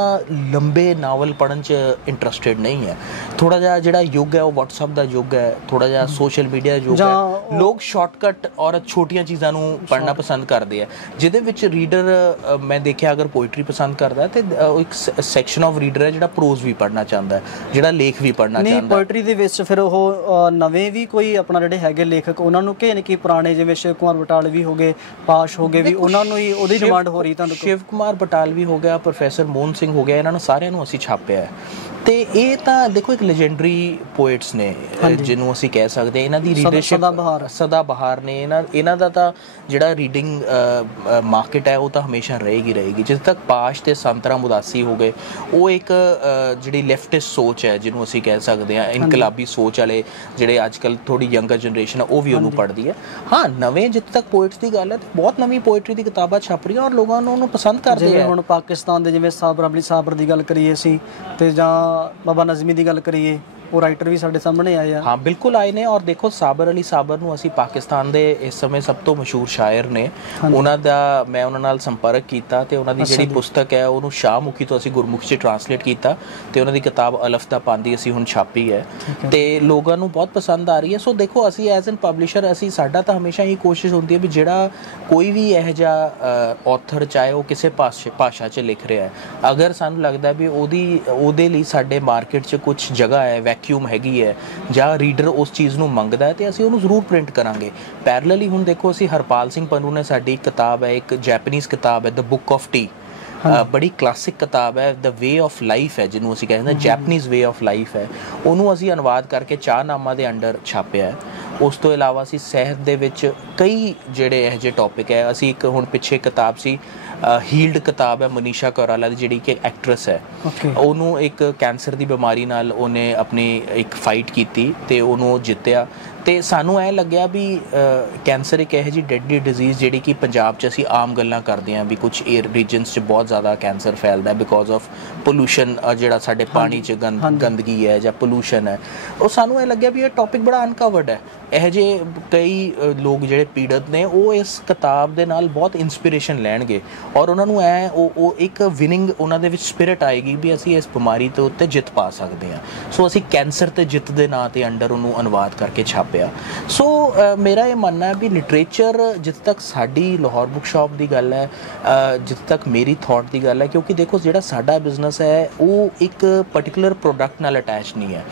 ਲੰਬੇ ਨਾਵਲ ਪੜ੍ਹਨ 'ਚ ਇੰਟਰਸਟਿਡ ਨਹੀਂ ਹੈ। ਥੋੜਾ ਜਿਹਾ ਜਿਹੜਾ ਯੁੱਗ ਹੈ ਉਹ WhatsApp ਦਾ ਯੁੱਗ ਹੈ, ਥੋੜਾ ਜਿਹਾ ਸੋਸ਼ਲ ਮੀਡੀਆ ਦਾ ਯੁੱਗ ਹੈ। ਲੋਕ ਸ਼ਾਰਟਕਟ ਔਰ ਛੋਟੀਆਂ ਚੀਜ਼ਾਂ ਨੂੰ ਪੜ੍ਹਨਾ ਪਸੰਦ ਕਰਦੇ ਆ, ਜਿਹਦੇ ਵਿੱਚ ਰੀਡਰ ਮੈਂ ਦੇਖਿਆ ਅਗਰ ਪੋਇਟਰੀ ਪਸੰਦ ਕਰਦਾ ਤੇ ਇੱਕ ਸੈਕਸ਼ਨ ਆਫ ਰੀਡਰ ਹੈ ਜਿਹੜਾ ਪ੍ਰੋਜ਼ ਵੀ ਪੜ੍ਹਨਾ ਚਾਹੁੰਦਾ, ਜਿਹੜਾ ਲੇਖ ਵੀ ਪੜ੍ਹਨਾ ਚਾਹੁੰਦਾ। ਨਹੀਂ, ਪੋਇਟਰੀ ਦੇ ਵਿੱਚ ਫਿਰ ਉਹ ਨਵੇਂ ਵੀ ਕੋਈ ਆਪਣਾ ਜਿਹੜੇ ਹੈਗੇ ਲੇਖਕ ਉਹਨਾਂ ਨੂੰ ਕਿ ਕਿ ਪੁਰਾਣੇ ਜਿਵੇਂ ਸ਼ਿਵ ਕੁਮਾਰ ਬਟਾਲਵੀ ਹੋ ਗਏ, ਪਾਸ਼ ਹੋ ਗਏ, ਵੀ ਉਹਨਾਂ ਨੂੰ ਹੀ ਉਹਦੀ ਡਿਮਾਂਡ ਹੋ ਰਹੀ? ਤੁਹਾਨੂੰ ਸ਼ਿਵ ਕੁਮਾਰ ਬਟਾਲਵੀ ਹੋ ਗਿਆ, ਪ੍ਰੋਫੈਸਰ ਮੋਹਨ ਸਿੰਘ ਹੋ ਗਿਆ, ਇਹਨਾਂ ਨੂੰ ਸਾਰਿਆਂ ਨੂੰ ਅਸੀਂ ਛਾਪਿਆ ਹੈ ਤੇ ਇਹ ਤਾਂ ਦੇਖੋ ਇੱਕ ਲੈਜੈਂਡਰੀ ਪੋਇਟਸ ਨੇ ਜਿਹਨੂੰ ਅਸੀਂ ਕਹਿ ਸਕਦੇ ਹਾਂ, ਇਹਨਾਂ ਦੀ ਰੀਡਰਸ਼ਿਪ ਸਦਾ ਬਹਾਰ ਨੇ। ਇਹਨਾਂ ਦਾ ਤਾਂ ਜਿਹੜਾ ਰੀਡਿੰਗ ਮਾਰਕੀਟ ਹੈ ਉਹ ਤਾਂ ਹਮੇਸ਼ਾ ਰਹੇਗੀ। ਜਿਸ ਤੱਕ ਪਾਸ਼ ਤੇ ਸੰਤਰਾ ਉਦਾਸੀ ਹੋ ਗਏ, ਉਹ ਇੱਕ ਜਿਹੜੀ ਲੈਫਟਿਸਟ ਸੋਚ ਹੈ ਜਿਹਨੂੰ ਅਸੀਂ ਕਹਿ ਸਕਦੇ ਹਾਂ, ਇਨਕਲਾਬੀ ਸੋਚ ਵਾਲੇ ਜਿਹੜੇ ਅੱਜ ਕੱਲ੍ਹ ਥੋੜ੍ਹੀ ਯੰਗਰ ਜਨਰੇਸ਼ਨ ਉਹ ਵੀ ਉਹਨੂੰ ਪੜ੍ਹਦੀ ਹੈ। ਹਾਂ, ਨਵੇਂ ਜਿੱਥੇ ਤੱਕ ਪੋਇਟਸ ਦੀ ਗੱਲ ਹੈ ਤਾਂ ਬਹੁਤ ਨਵੀਂ ਪੋਇਟਰੀ ਦੀ ਕਿਤਾਬਾਂ ਛਪ ਰਹੀਆਂ ਔਰ ਲੋਕਾਂ ਨੂੰ ਉਹਨੂੰ ਪਸੰਦ ਕਰਦੇ ਆ। ਹੁਣ ਪਾਕਿਸਤਾਨ ਦੇ ਜਿਵੇਂ ਸਾਬਰ ਦੀ ਗੱਲ ਕਰੀਏ ਅਸੀਂ, ਤੇ ਜਾਂ ਬਾਬਾ ਨਜ਼ਮੀ ਦੀ ਗੱਲ ਕਰੀਏ, ਉਹ ਰਾਈਟਰ ਵੀ ਸਾਡੇ ਸਾਹਮਣੇ ਆਏ ਆ। ਹਾਂ, ਬਿਲਕੁਲ ਆਏ ਨੇ। ਔਰ ਦੇਖੋ ਸਾਬਰ ਅਲੀ ਸਾਬਰ ਨੂੰ ਅਸੀਂ ਪਾਕਿਸਤਾਨ ਦੇ ਇਸ ਸਮੇਂ ਸਭ ਤੋਂ ਮਸ਼ਹੂਰ ਸ਼ਾਇਰ ਨੇ, ਉਹਨਾਂ ਦਾ ਮੈਂ ਉਹਨਾਂ ਨਾਲ ਸੰਪਰਕ ਕੀਤਾ ਤੇ ਉਹਨਾਂ ਦੀ ਜਿਹੜੀ ਪੁਸਤਕ ਹੈ ਉਹਨੂੰ ਸ਼ਾਹਮੁਖੀ ਤੋਂ ਅਸੀਂ ਗੁਰਮੁਖੀ 'ਚ ਟਰਾਂਸਲੇਟ ਕੀਤਾ ਤੇ ਉਹਨਾਂ ਦੀ ਕਿਤਾਬ ਅਲਫ ਦਾ ਪਾਂਦੀ ਅਸੀਂ ਹੁਣ ਛਾਪੀ ਹੈ ਤੇ ਲੋਕਾਂ ਨੂੰ ਬਹੁਤ ਪਸੰਦ ਆ ਰਹੀ ਹੈ। ਸੋ ਦੇਖੋ, ਅਸੀਂ ਐਜ਼ ਐਨ ਪਬਲਿਸ਼ਰ ਸਾਡਾ ਤਾਂ ਹਮੇਸ਼ਾ ਇਹ ਕੋਸ਼ਿਸ਼ ਹੁੰਦੀ ਹੈ ਵੀ ਜਿਹੜਾ ਕੋਈ ਵੀ ਇਹੋ ਜਿਹਾ ਔਥਰ, ਚਾਹੇ ਉਹ ਕਿਸੇ ਭਾਸ਼ਾ 'ਚ ਲਿਖ ਰਿਹਾ ਹੈ, ਅਗਰ ਸਾਨੂੰ ਲੱਗਦਾ ਵੀ ਉਹਦੇ ਲਈ ਸਾਡੇ ਮਾਰਕੀਟ 'ਚ ਕੁਛ ਜਗ੍ਹਾ ਹੈ, ਵੈਕਿਊਮ ਹੈਗੀ ਹੈ, ਜਾਂ ਰੀਡਰ ਉਸ ਚੀਜ਼ ਨੂੰ ਮੰਗਦਾ ਹੈ ਤੇ ਅਸੀਂ ਉਹਨੂੰ ਜ਼ਰੂਰ ਪ੍ਰਿੰਟ ਕਰਾਂਗੇ। ਪੈਰਲਲੀ ਹੁਣ ਦੇਖੋ, ਅਸੀਂ ਹਰਪਾਲ ਸਿੰਘ ਪੰਨੂ ਨੇ ਸਾਡੀ ਕਿਤਾਬ ਹੈ, ਇੱਕ ਜੈਪਨੀਜ਼ ਕਿਤਾਬ ਹੈ ਦ ਬੁੱਕ ਆਫ ਟੀ, ਬੜੀ ਕਲਾਸਿਕ ਕਿਤਾਬ ਹੈ, ਦ ਵੇ ਆਫ ਲਾਈਫ ਹੈ ਜਿਹਨੂੰ ਅਸੀਂ ਕਹਿੰਦੇ ਹਾਂ, ਜੈਪਨੀਜ਼ ਵੇ ਆਫ ਲਾਈਫ ਹੈ, ਉਹਨੂੰ ਅਸੀਂ ਅਨੁਵਾਦ ਕਰਕੇ ਚਾਹਨਾਮਾ ਦੇ ਅੰਡਰ ਛਾਪਿਆ ਹੈ। ਉਸ ਤੋਂ ਇਲਾਵਾ ਅਸੀਂ ਸਿਹਤ ਦੇ ਵਿੱਚ ਕਈ ਜਿਹੜੇ ਇਹੋ ਜਿਹੇ ਟੌਪਿਕ ਹੈ, ਅਸੀਂ ਇੱਕ ਹੁਣ ਪਿੱਛੇ ਕਿਤਾਬ ਸੀ ਹੀਲਡ ਕਿਤਾਬ ਹੈ ਮਨੀਸ਼ਾ ਕੋਇਰਾਲਾ ਦੀ, ਜਿਹੜੀ ਕਿ ਐਕਟਰੈਸ ਹੈ, ਉਹਨੂੰ ਇੱਕ ਕੈਂਸਰ ਦੀ ਬਿਮਾਰੀ ਨਾਲ ਉਹਨੇ ਆਪਣੀ ਇੱਕ ਫਾਈਟ ਕੀਤੀ ਤੇ ਉਹਨੂੰ ਜਿੱਤਿਆ। ਤੇ ਸਾਨੂੰ ਐਂ ਲੱਗਿਆ ਵੀ ਕੈਂਸਰ ਇੱਕ ਇਹੋ ਜਿਹੀ ਡੈਡਲੀ ਡਿਜ਼ੀਜ਼ ਜਿਹੜੀ ਕਿ ਪੰਜਾਬ 'ਚ ਅਸੀਂ ਆਮ ਗੱਲਾਂ ਕਰਦੇ ਹਾਂ ਵੀ ਕੁਛ ਏਅਰ ਰੀਜਨਸ 'ਚ ਬਹੁਤ ਜ਼ਿਆਦਾ ਕੈਂਸਰ ਫੈਲਦਾ ਬਿਕੋਜ਼ ਆਫ ਪੋਲੂਸ਼ਨ, ਜਿਹੜਾ ਸਾਡੇ ਪਾਣੀ 'ਚ ਗੰਦਗੀ ਹੈ ਜਾਂ ਪੋਲੂਸ਼ਨ ਹੈ, ਉਹ ਸਾਨੂੰ ਐਂ ਲੱਗਿਆ ਵੀ ਇਹ ਟੌਪਿਕ ਬੜਾ ਅਨਕਵਰਡ ਹੈ। ਇਹੋ ਜਿਹੇ ਕਈ ਲੋਕ ਜਿਹੜੇ ਪੀੜਤ ਨੇ ਉਹ ਇਸ ਕਿਤਾਬ ਦੇ ਨਾਲ ਬਹੁਤ ਇੰਸਪੀਰੇਸ਼ਨ ਲੈਣਗੇ ਔਰ ਉਹਨਾਂ ਨੂੰ ਉਹ ਇੱਕ ਵਿਨਿੰਗ ਉਹਨਾਂ ਦੇ ਵਿੱਚ ਸਪਿਰਿਟ ਆਏਗੀ ਵੀ ਅਸੀਂ ਇਸ ਬਿਮਾਰੀ ਦੇ ਉੱਤੇ ਜਿੱਤ ਪਾ ਸਕਦੇ ਹਾਂ। ਸੋ ਅਸੀਂ ਕੈਂਸਰ ਤੇ ਜਿੱਤ ਦੇ ਨਾਂ 'ਤੇ ਅੰਡਰ ਉਹਨੂੰ ਅਨੁਵਾਦ ਕਰਕੇ ਛਾਪਿਆ। ਸੋ ਮੇਰਾ ਇਹ ਮੰਨਣਾ ਹੈ ਵੀ ਲਿਟਰੇਚਰ, ਜਿੱਥੇ ਤੱਕ ਸਾਡੀ ਲਾਹੌਰ ਬੁੱਕ ਸ਼ਾਪ ਦੀ ਗੱਲ ਹੈ, ਜਿੱਥੇ ਤੱਕ ਮੇਰੀ ਥਾਟ ਦੀ ਗੱਲ ਹੈ, ਕਿਉਂਕਿ ਦੇਖੋ ਜਿਹੜਾ ਸਾਡਾ ਬਿਜ਼ਨਸ ਹੈ ਉਹ ਇੱਕ ਪਰਟੀਕੂਲਰ ਪ੍ਰੋਡਕਟ ਨਾਲ ਅਟੈਚ ਨਹੀਂ ਹੈ।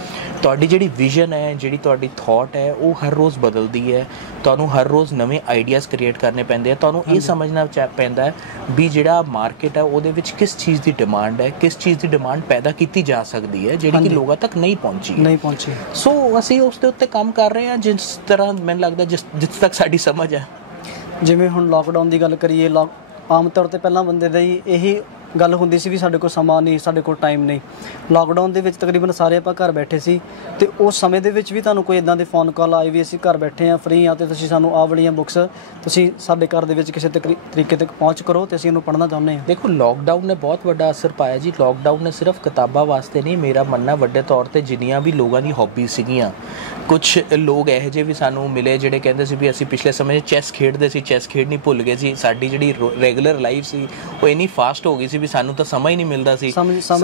ਤੁਹਾਡੀ ਜਿਹੜੀ ਵਿਜ਼ਨ ਹੈ, ਜਿਹੜੀ ਤੁਹਾਡੀ ਥਾਟ ਹੈ, ਉਹ ਹਰ ਰੋਜ਼ ਬਦਲਦੀ ਹੈ। ਤੁਹਾਨੂੰ ਹਰ ਰੋਜ਼ ਨਵੇਂ ਆਈਡੀਆਜ਼ ਕ੍ਰੀਏਟ ਕਰਨੇ ਪੈਂਦੇ ਆ। ਤੁਹਾਨੂੰ ਇਹ ਸਮਝਣਾ ਪੈਂਦਾ ਹੈ ਵੀ ਜਿਹੜਾ ਮਾਰਕੀਟ ਹੈ ਉਹਦੇ ਵਿੱਚ ਕਿਸ ਚੀਜ਼ ਦੀ ਡਿਮਾਂਡ ਹੈ, ਕਿਸ ਚੀਜ਼ ਦੀ ਡਿਮਾਂਡ ਪੈਦਾ ਕੀਤੀ ਜਾ ਸਕਦੀ ਹੈ ਜਿਹੜੀ ਕਿ ਲੋਕਾਂ ਤੱਕ ਨਹੀਂ ਪਹੁੰਚੀ। ਸੋ ਅਸੀਂ ਉਸ ਦੇ ਉੱਤੇ ਕੰਮ ਕਰ ਰਹੇ ਹਾਂ ਜਿਸ ਤਰ੍ਹਾਂ ਮੈਨੂੰ ਲੱਗਦਾ ਜਿੱਥੇ ਤੱਕ ਸਾਡੀ ਸਮਝ ਹੈ। ਜਿਵੇਂ ਹੁਣ ਲਾਕਡਾਊਨ ਦੀ ਗੱਲ ਕਰੀਏ, ਆਮ ਤੌਰ 'ਤੇ ਪਹਿਲਾਂ ਬੰਦੇ ਦੀ ਇਹੀ ਗੱਲ ਹੁੰਦੀ ਸੀ ਵੀ ਸਾਡੇ ਕੋਲ ਸਮਾਂ ਨਹੀਂ, ਸਾਡੇ ਕੋਲ ਟਾਈਮ ਨਹੀਂ। ਲਾਕਡਾਊਨ ਦੇ ਵਿੱਚ ਤਕਰੀਬਨ ਸਾਰੇ ਆਪਾਂ ਘਰ ਬੈਠੇ ਸੀ ਤੇ ਉਸ ਸਮੇਂ ਦੇ ਵਿੱਚ ਵੀ ਤੁਹਾਨੂੰ ਕੋਈ ਇੱਦਾਂ ਦੇ ਫੋਨ ਕਾਲ ਆਏ ਵੀ ਅਸੀਂ ਘਰ ਬੈਠੇ ਹਾਂ, ਫ੍ਰੀ ਹਾਂ ਤੇ ਤੁਸੀਂ ਸਾਨੂੰ ਆਹ ਵਾਲੀਆਂ ਬੁੱਕਸ ਤੁਸੀਂ ਸਾਡੇ ਘਰ ਦੇ ਵਿੱਚ ਕਿਸੇ ਤਰੀਕੇ ਤੱਕ ਪਹੁੰਚ ਕਰੋ ਤੇ ਅਸੀਂ ਇਹਨੂੰ ਪੜ੍ਹਨਾ ਚਾਹੁੰਦੇ ਹਾਂ। ਦੇਖੋ, ਲਾਕਡਾਊਨ ਨੇ ਬਹੁਤ ਵੱਡਾ ਅਸਰ ਪਾਇਆ ਜੀ। ਲਾਕਡਾਊਨ ਨੇ ਸਿਰਫ ਕਿਤਾਬਾਂ ਵਾਸਤੇ ਨਹੀਂ, ਮੇਰਾ ਮੰਨਣਾ ਵੱਡੇ ਤੌਰ 'ਤੇ ਜਿੰਨੀਆਂ ਵੀ ਲੋਕਾਂ ਦੀ ਹੌਬੀ ਸੀਗੀਆਂ, ਕੁਛ ਲੋਕ ਇਹੋ ਜਿਹੇ ਵੀ ਸਾਨੂੰ ਮਿਲੇ ਜਿਹੜੇ ਕਹਿੰਦੇ ਸੀ ਵੀ ਅਸੀਂ ਪਿਛਲੇ ਸਮੇਂ 'ਚ ਚੈਸ ਖੇਡਦੇ ਸੀ, ਚੈਸ ਖੇਡਣੀ ਭੁੱਲ ਗਏ ਸੀ। ਸਾਡੀ ਜਿਹੜੀ ਰੈਗੂਲਰ ਲਾਈਫ ਸੀ ਉਹ ਇੰਨੀ ਫਾਸਟ ਹੋ ਗਈ ਸੀ ਵੀ ਸਾਨੂੰ ਤਾਂ ਸਮਾਂ ਹੀ ਨਹੀਂ ਮਿਲਦਾ ਸੀ,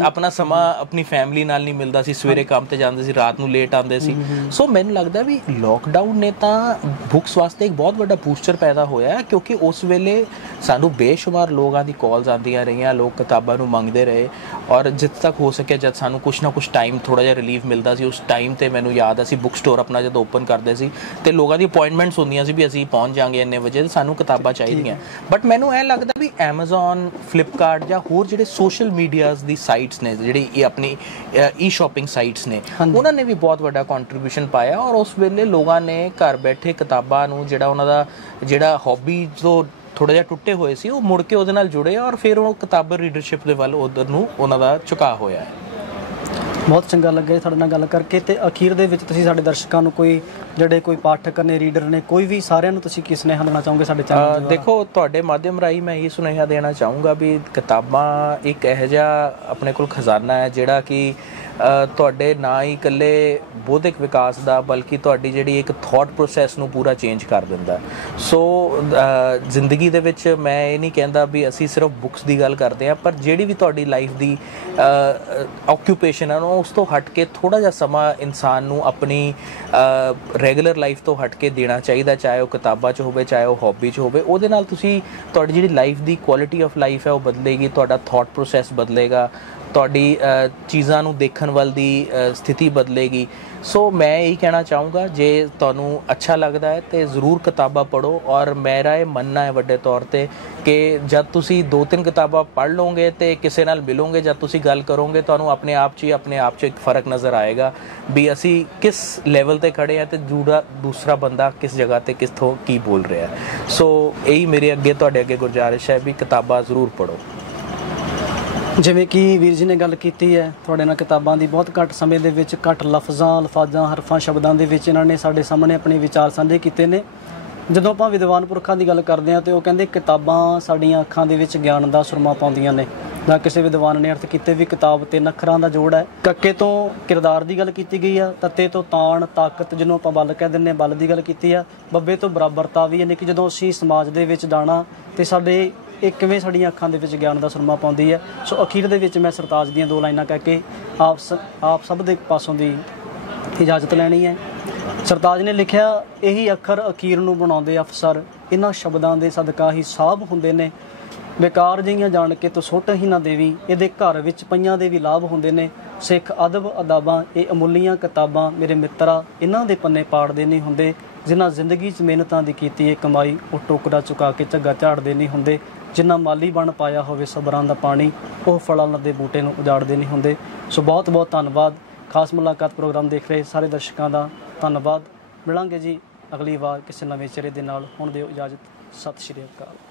ਆਪਣਾ ਸਮਾਂ ਆਪਣੀ ਫੈਮਿਲੀ ਨਾਲ ਨਹੀਂ ਮਿਲਦਾ ਸੀ। ਸਵੇਰੇ ਕੰਮ ਤੇ ਜਾਂਦੇ ਸੀ, ਰਾਤ ਨੂੰ ਲੇਟ ਆਉਂਦੇ ਸੀ। ਸੋ ਮੈਨੂੰ ਲੱਗਦਾ ਵੀ ਲਾਕਡਾਊਨ ਨੇ ਤਾਂ ਬੁੱਕਸ ਵਾਸਤੇ ਇੱਕ ਬਹੁਤ ਵੱਡਾ ਬੂਸਟਰ ਪੈਦਾ ਹੋਇਆ, ਕਿਉਂਕਿ ਉਸ ਵੇਲੇ ਸਾਨੂੰ ਬੇਸ਼ੁਮਾਰ ਲੋਕਾਂ ਦੀ ਕਾਲਸ ਆਉਂਦੀਆਂ ਰਹੀਆਂ, ਲੋਕ ਕਿਤਾਬਾਂ ਨੂੰ ਮੰਗਦੇ ਰਹੇ ਔਰ ਜਿੱਥੇ ਤੱਕ ਹੋ ਸਕਿਆ ਜਦ ਸਾਨੂੰ ਕੁਛ ਨਾ ਕੁਛ ਟਾਈਮ, ਥੋੜ੍ਹਾ ਜਿਹਾ ਰਿਲੀਫ ਮਿਲਦਾ ਸੀ, ਉਸ ਟਾਈਮ 'ਤੇ ਮੈਨੂੰ ਯਾਦ ਅਸੀਂ ਬੁੱਕ ਸਟੋਰ ਆਪਣਾ ਜਦੋਂ ਓਪਨ ਕਰਦੇ ਸੀ ਤੇ ਲੋਕਾਂ ਦੀ ਅਪਾਇੰਟਮੈਂਟਸ ਹੁੰਦੀਆਂ ਸੀ ਵੀ ਅਸੀਂ ਪਹੁੰਚ ਜਾਵਾਂਗੇ ਇੰਨੇ ਵਜੇ, ਸਾਨੂੰ ਕਿਤਾਬਾਂ ਚਾਹੀਦੀਆਂ। ਬਟ ਮੈਨੂੰ ਇਹ ਲੱਗਦਾ ਵੀ ਐਮਾਜ਼ੋਨ, ਫਲਿੱਪਕਾਰਟ ਜਾਂ ਹੋਰ ਜਿਹੜੇ ਸੋਸ਼ਲ ਮੀਡੀਆਜ਼ ਦੀ ਸਾਈਟਸ ਨੇ, ਜਿਹੜੀ ਇਹ ਆਪਣੀ ਈ ਸ਼ਾਪਿੰਗ ਸਾਈਟਸ ਨੇ, ਉਹਨਾਂ ਨੇ ਵੀ ਬਹੁਤ ਵੱਡਾ ਕੰਟਰੀਬਿਊਸ਼ਨ ਪਾਇਆ ਔਰ ਉਸ ਵੇਲੇ ਲੋਕਾਂ ਨੇ ਘਰ ਬੈਠੇ ਕਿਤਾਬਾਂ ਨੂੰ, ਜਿਹੜਾ ਉਹਨਾਂ ਦਾ ਜਿਹੜਾ ਹੌਬੀ ਤੋਂ ਥੋੜ੍ਹਾ ਜਿਹਾ ਟੁੱਟੇ ਹੋਏ ਸੀ, ਉਹ ਮੁੜ ਕੇ ਉਹਦੇ ਨਾਲ ਜੁੜੇ ਔਰ ਫਿਰ ਉਹ ਕਿਤਾਬ ਰੀਡਰਸ਼ਿਪ ਦੇ ਵੱਲ ਉਧਰ ਨੂੰ ਉਹਨਾਂ ਦਾ ਝੁਕਾਅ ਹੋਇਆ ਹੈ। ਬਹੁਤ ਚੰਗਾ ਲੱਗਾ ਤੁਹਾਡੇ ਨਾਲ ਗੱਲ ਕਰਕੇ। ਤੇ ਅਖੀਰ ਦੇ ਵਿੱਚ ਤੁਸੀਂ ਸਾਡੇ ਦਰਸ਼ਕਾਂ ਨੂੰ, ਕੋਈ ਜਿਹੜੇ ਕੋਈ ਪਾਠਕ ਨੇ, ਰੀਡਰ ਨੇ, ਕੋਈ ਵੀ, ਸਾਰਿਆਂ ਨੂੰ ਤੁਸੀਂ ਕੀ ਸੁਨੇਹਾ ਦੇਣਾ ਚਾਹੋਗੇ ਸਾਡੇ ਚੈਨਲ ਤੇ? ਦੇਖੋ, ਤੁਹਾਡੇ ਮਾਧਿਅਮ ਰਾਹੀਂ ਮੈਂ ਇਹ ਸੁਨੇਹਾ ਦੇਣਾ ਚਾਹੂੰਗਾ ਵੀ ਕਿਤਾਬਾਂ ਇੱਕ ਇਹੋ ਜਿਹਾ ਆਪਣੇ ਕੋਲ ਖਜ਼ਾਨਾ ਹੈ ਜਿਹੜਾ ਕਿ ਤੁਹਾਡੇ ਨਾ ਹੀ ਇਕੱਲੇ ਬੌਧਿਕ ਵਿਕਾਸ ਦਾ ਬਲਕਿ ਤੁਹਾਡੀ ਜਿਹੜੀ ਇੱਕ ਥਾਟ ਪ੍ਰੋਸੈਸ ਨੂੰ ਪੂਰਾ ਚੇਂਜ ਕਰ ਦਿੰਦਾ। ਸੋ ਜ਼ਿੰਦਗੀ ਦੇ ਵਿੱਚ ਮੈਂ ਇਹ ਨਹੀਂ ਕਹਿੰਦਾ ਵੀ ਅਸੀਂ ਸਿਰਫ ਬੁੱਕਸ ਦੀ ਗੱਲ ਕਰਦੇ ਹਾਂ, ਪਰ ਜਿਹੜੀ ਵੀ ਤੁਹਾਡੀ ਲਾਈਫ ਦੀ ਆਕਿਊਪੇਸ਼ਨ ਹੈ ਉਸ ਤੋਂ ਹਟ ਕੇ ਥੋੜ੍ਹਾ ਜਿਹਾ ਸਮਾਂ ਇਨਸਾਨ ਨੂੰ ਆਪਣੀ ਰੈਗੂਲਰ ਲਾਈਫ ਤੋਂ ਹਟ ਕੇ ਦੇਣਾ ਚਾਹੀਦਾ, ਚਾਹੇ ਉਹ ਕਿਤਾਬਾਂ 'ਚ ਹੋਵੇ, ਚਾਹੇ ਉਹ ਹੌਬੀ 'ਚ ਹੋਵੇ। ਉਹਦੇ ਨਾਲ ਤੁਸੀਂ, ਤੁਹਾਡੀ ਜਿਹੜੀ life the quality of life ਹੈ ਉਹ ਬਦਲੇਗੀ, ਤੁਹਾਡਾ ਥਾਟ ਪ੍ਰੋਸੈਸ ਬਦਲੇਗਾ ਤੁਹਾਡੀ ਚੀਜ਼ਾਂ ਨੂੰ ਦੇਖਣ ਵੱਲ ਦੀ ਸਥਿਤੀ ਬਦਲੇਗੀ। ਸੋ ਮੈਂ ਇਹੀ ਕਹਿਣਾ ਚਾਹੂੰਗਾ, ਜੇ ਤੁਹਾਨੂੰ ਅੱਛਾ ਲੱਗਦਾ ਹੈ ਤੇ ਜ਼ਰੂਰ ਕਿਤਾਬਾਂ ਪੜ੍ਹੋ। ਔਰ ਮੇਰਾ ਇਹ ਮੰਨਣਾ ਹੈ ਵੱਡੇ ਤੌਰ ਤੇ ਕਿ ਜਦ ਤੁਸੀਂ 2-3 ਕਿਤਾਬਾਂ ਪੜ੍ਹ ਲਓਗੇ ਤੇ ਕਿਸੇ ਨਾਲ ਮਿਲੋਗੇ, ਜਦ ਤੁਸੀਂ ਗੱਲ ਕਰੋਗੇ, ਤੁਹਾਨੂੰ ਆਪਣੇ ਆਪ 'ਚ ਇੱਕ ਫ਼ਰਕ ਨਜ਼ਰ ਆਏਗਾ ਵੀ ਅਸੀਂ ਕਿਸ ਲੈਵਲ ਤੇ ਖੜੇ ਹਾਂ ਤੇ ਦੂਸਰਾ ਬੰਦਾ ਕਿਸ ਜਗ੍ਹਾ ਤੇ ਕਿੱਥੋਂ ਕੀ ਬੋਲ ਰਿਹਾ। ਸੋ ਇਹੀ ਮੇਰੇ ਅੱਗੇ ਤੁਹਾਡੇ ਅੱਗੇ ਗੁਜ਼ਾਰਿਸ਼ ਹੈ ਵੀ ਕਿਤਾਬਾਂ ਜ਼ਰੂਰ ਪੜ੍ਹੋ। ਜਿਵੇਂ ਕਿ ਵੀਰ ਜੀ ਨੇ ਗੱਲ ਕੀਤੀ ਹੈ, ਤੁਹਾਡੇ ਨਾਲ ਕਿਤਾਬਾਂ ਦੀ ਬਹੁਤ ਘੱਟ ਸਮੇਂ ਦੇ ਵਿੱਚ, ਘੱਟ ਅਲਫਾਜ਼ਾਂ, ਹਰਫਾਂ, ਸ਼ਬਦਾਂ ਦੇ ਵਿੱਚ ਇਹਨਾਂ ਨੇ ਸਾਡੇ ਸਾਹਮਣੇ ਆਪਣੇ ਵਿਚਾਰ ਸਾਂਝੇ ਕੀਤੇ ਨੇ। ਜਦੋਂ ਆਪਾਂ ਵਿਦਵਾਨ ਪੁਰਖਾਂ ਦੀ ਗੱਲ ਕਰਦੇ ਹਾਂ ਤਾਂ ਉਹ ਕਹਿੰਦੇ ਕਿਤਾਬਾਂ ਸਾਡੀਆਂ ਅੱਖਾਂ ਦੇ ਵਿੱਚ ਗਿਆਨ ਦਾ ਸੁਰਮਾ ਪਾਉਂਦੀਆਂ ਨੇ। ਜਾਂ ਕਿਸੇ ਵਿਦਵਾਨ ਨੇ ਅਰਥ ਕੀਤੇ ਵੀ ਕਿਤਾਬ 3 ਅੱਖਰਾਂ ਦਾ ਜੋੜ ਹੈ। ਕੱਕੇ ਤੋਂ ਕਿਰਦਾਰ ਦੀ ਗੱਲ ਕੀਤੀ ਗਈ ਆ, ਤੱਤੇ ਤੋਂ ਤਾਣ, ਤਾਕਤ ਜਿਹਨੂੰ ਆਪਾਂ ਬਲ ਕਹਿ ਦਿੰਦੇ, ਬਲ ਦੀ ਗੱਲ ਕੀਤੀ ਆ, ਬੱਬੇ ਤੋਂ ਬਰਾਬਰਤਾ ਵੀ, ਯਾਨੀ ਕਿ ਜਦੋਂ ਅਸੀਂ ਸਮਾਜ ਦੇ ਵਿੱਚ ਜਾਣਾ ਤੇ ਸਾਡੇ ਇਹ ਕਿਵੇਂ ਸਾਡੀਆਂ ਅੱਖਾਂ ਦੇ ਵਿੱਚ ਗਿਆਨ ਦਾ ਸੁਰਮਾ ਪਾਉਂਦੀ ਹੈ। ਸੋ ਅਖੀਰ ਦੇ ਵਿੱਚ ਮੈਂ ਸਰਤਾਜ ਦੀਆਂ 2 ਲਾਈਨਾਂ ਕਹਿ ਕੇ ਆਪ ਸਭ ਦੇ ਪਾਸੋਂ ਦੀ ਇਜਾਜ਼ਤ ਲੈਣੀ ਹੈ। ਸਰਤਾਜ ਨੇ ਲਿਖਿਆ, ਇਹੀ ਅੱਖਰ ਅਖੀਰ ਨੂੰ ਬਣਾਉਂਦੇ ਅਫਸਰ, ਇਹਨਾਂ ਸ਼ਬਦਾਂ ਦੇ ਸਦਕਾ ਹੀ ਸਾਭ ਹੁੰਦੇ ਨੇ। ਬੇਕਾਰ ਜਿਹੀਆਂ ਜਾਣ ਕੇ ਤੂੰ ਸੁੱਟ ਹੀ ਨਾ ਦੇਵੀ, ਇਹਦੇ ਘਰ ਵਿੱਚ ਪਈਆਂ ਦੇ ਵੀ ਲਾਭ ਹੁੰਦੇ ਨੇ। ਸਿੱਖ ਅਦਬ ਅਦਾਬਾਂ, ਇਹ ਅਮੁੱਲੀਆਂ ਕਿਤਾਬਾਂ ਮੇਰੇ ਮਿੱਤਰਾ, ਇਹਨਾਂ ਦੇ ਪੰਨੇ ਪਾੜਦੇ ਨਹੀਂ ਹੁੰਦੇ। ਜਿਨ੍ਹਾਂ ਜ਼ਿੰਦਗੀ 'ਚ ਮਿਹਨਤਾਂ ਦੀ ਕੀਤੀ ਹੈ ਕਮਾਈ, ਉਹ ਟੋਕਰਾ ਚੁਕਾ ਕੇ ਝੱਗਾ ਝਾੜਦੇ ਨਹੀਂ ਹੁੰਦੇ। ਜਿੰਨਾ ਮਾਲੀ ਬਣ ਪਾਇਆ ਹੋਵੇ ਸਬਰਾਂ ਦਾ ਪਾਣੀ, ਉਹ ਫਲਾਂ ਦੇ ਬੂਟੇ ਨੂੰ ਉਜਾੜਦੇ ਨਹੀਂ ਹੁੰਦੇ। ਸੋ ਬਹੁਤ ਬਹੁਤ ਧੰਨਵਾਦ। ਖਾਸ ਮੁਲਾਕਾਤ ਪ੍ਰੋਗਰਾਮ ਦੇਖ ਰਹੇ ਸਾਰੇ ਦਰਸ਼ਕਾਂ ਦਾ ਧੰਨਵਾਦ। ਮਿਲਾਂਗੇ ਜੀ ਅਗਲੀ ਵਾਰ ਕਿਸੇ ਨਵੇਂ ਚਿਹਰੇ ਦੇ ਨਾਲ। ਹੁਣ ਦਿਓ ਇਜਾਜ਼ਤ। ਸਤਿ ਸ਼੍ਰੀ ਅਕਾਲ।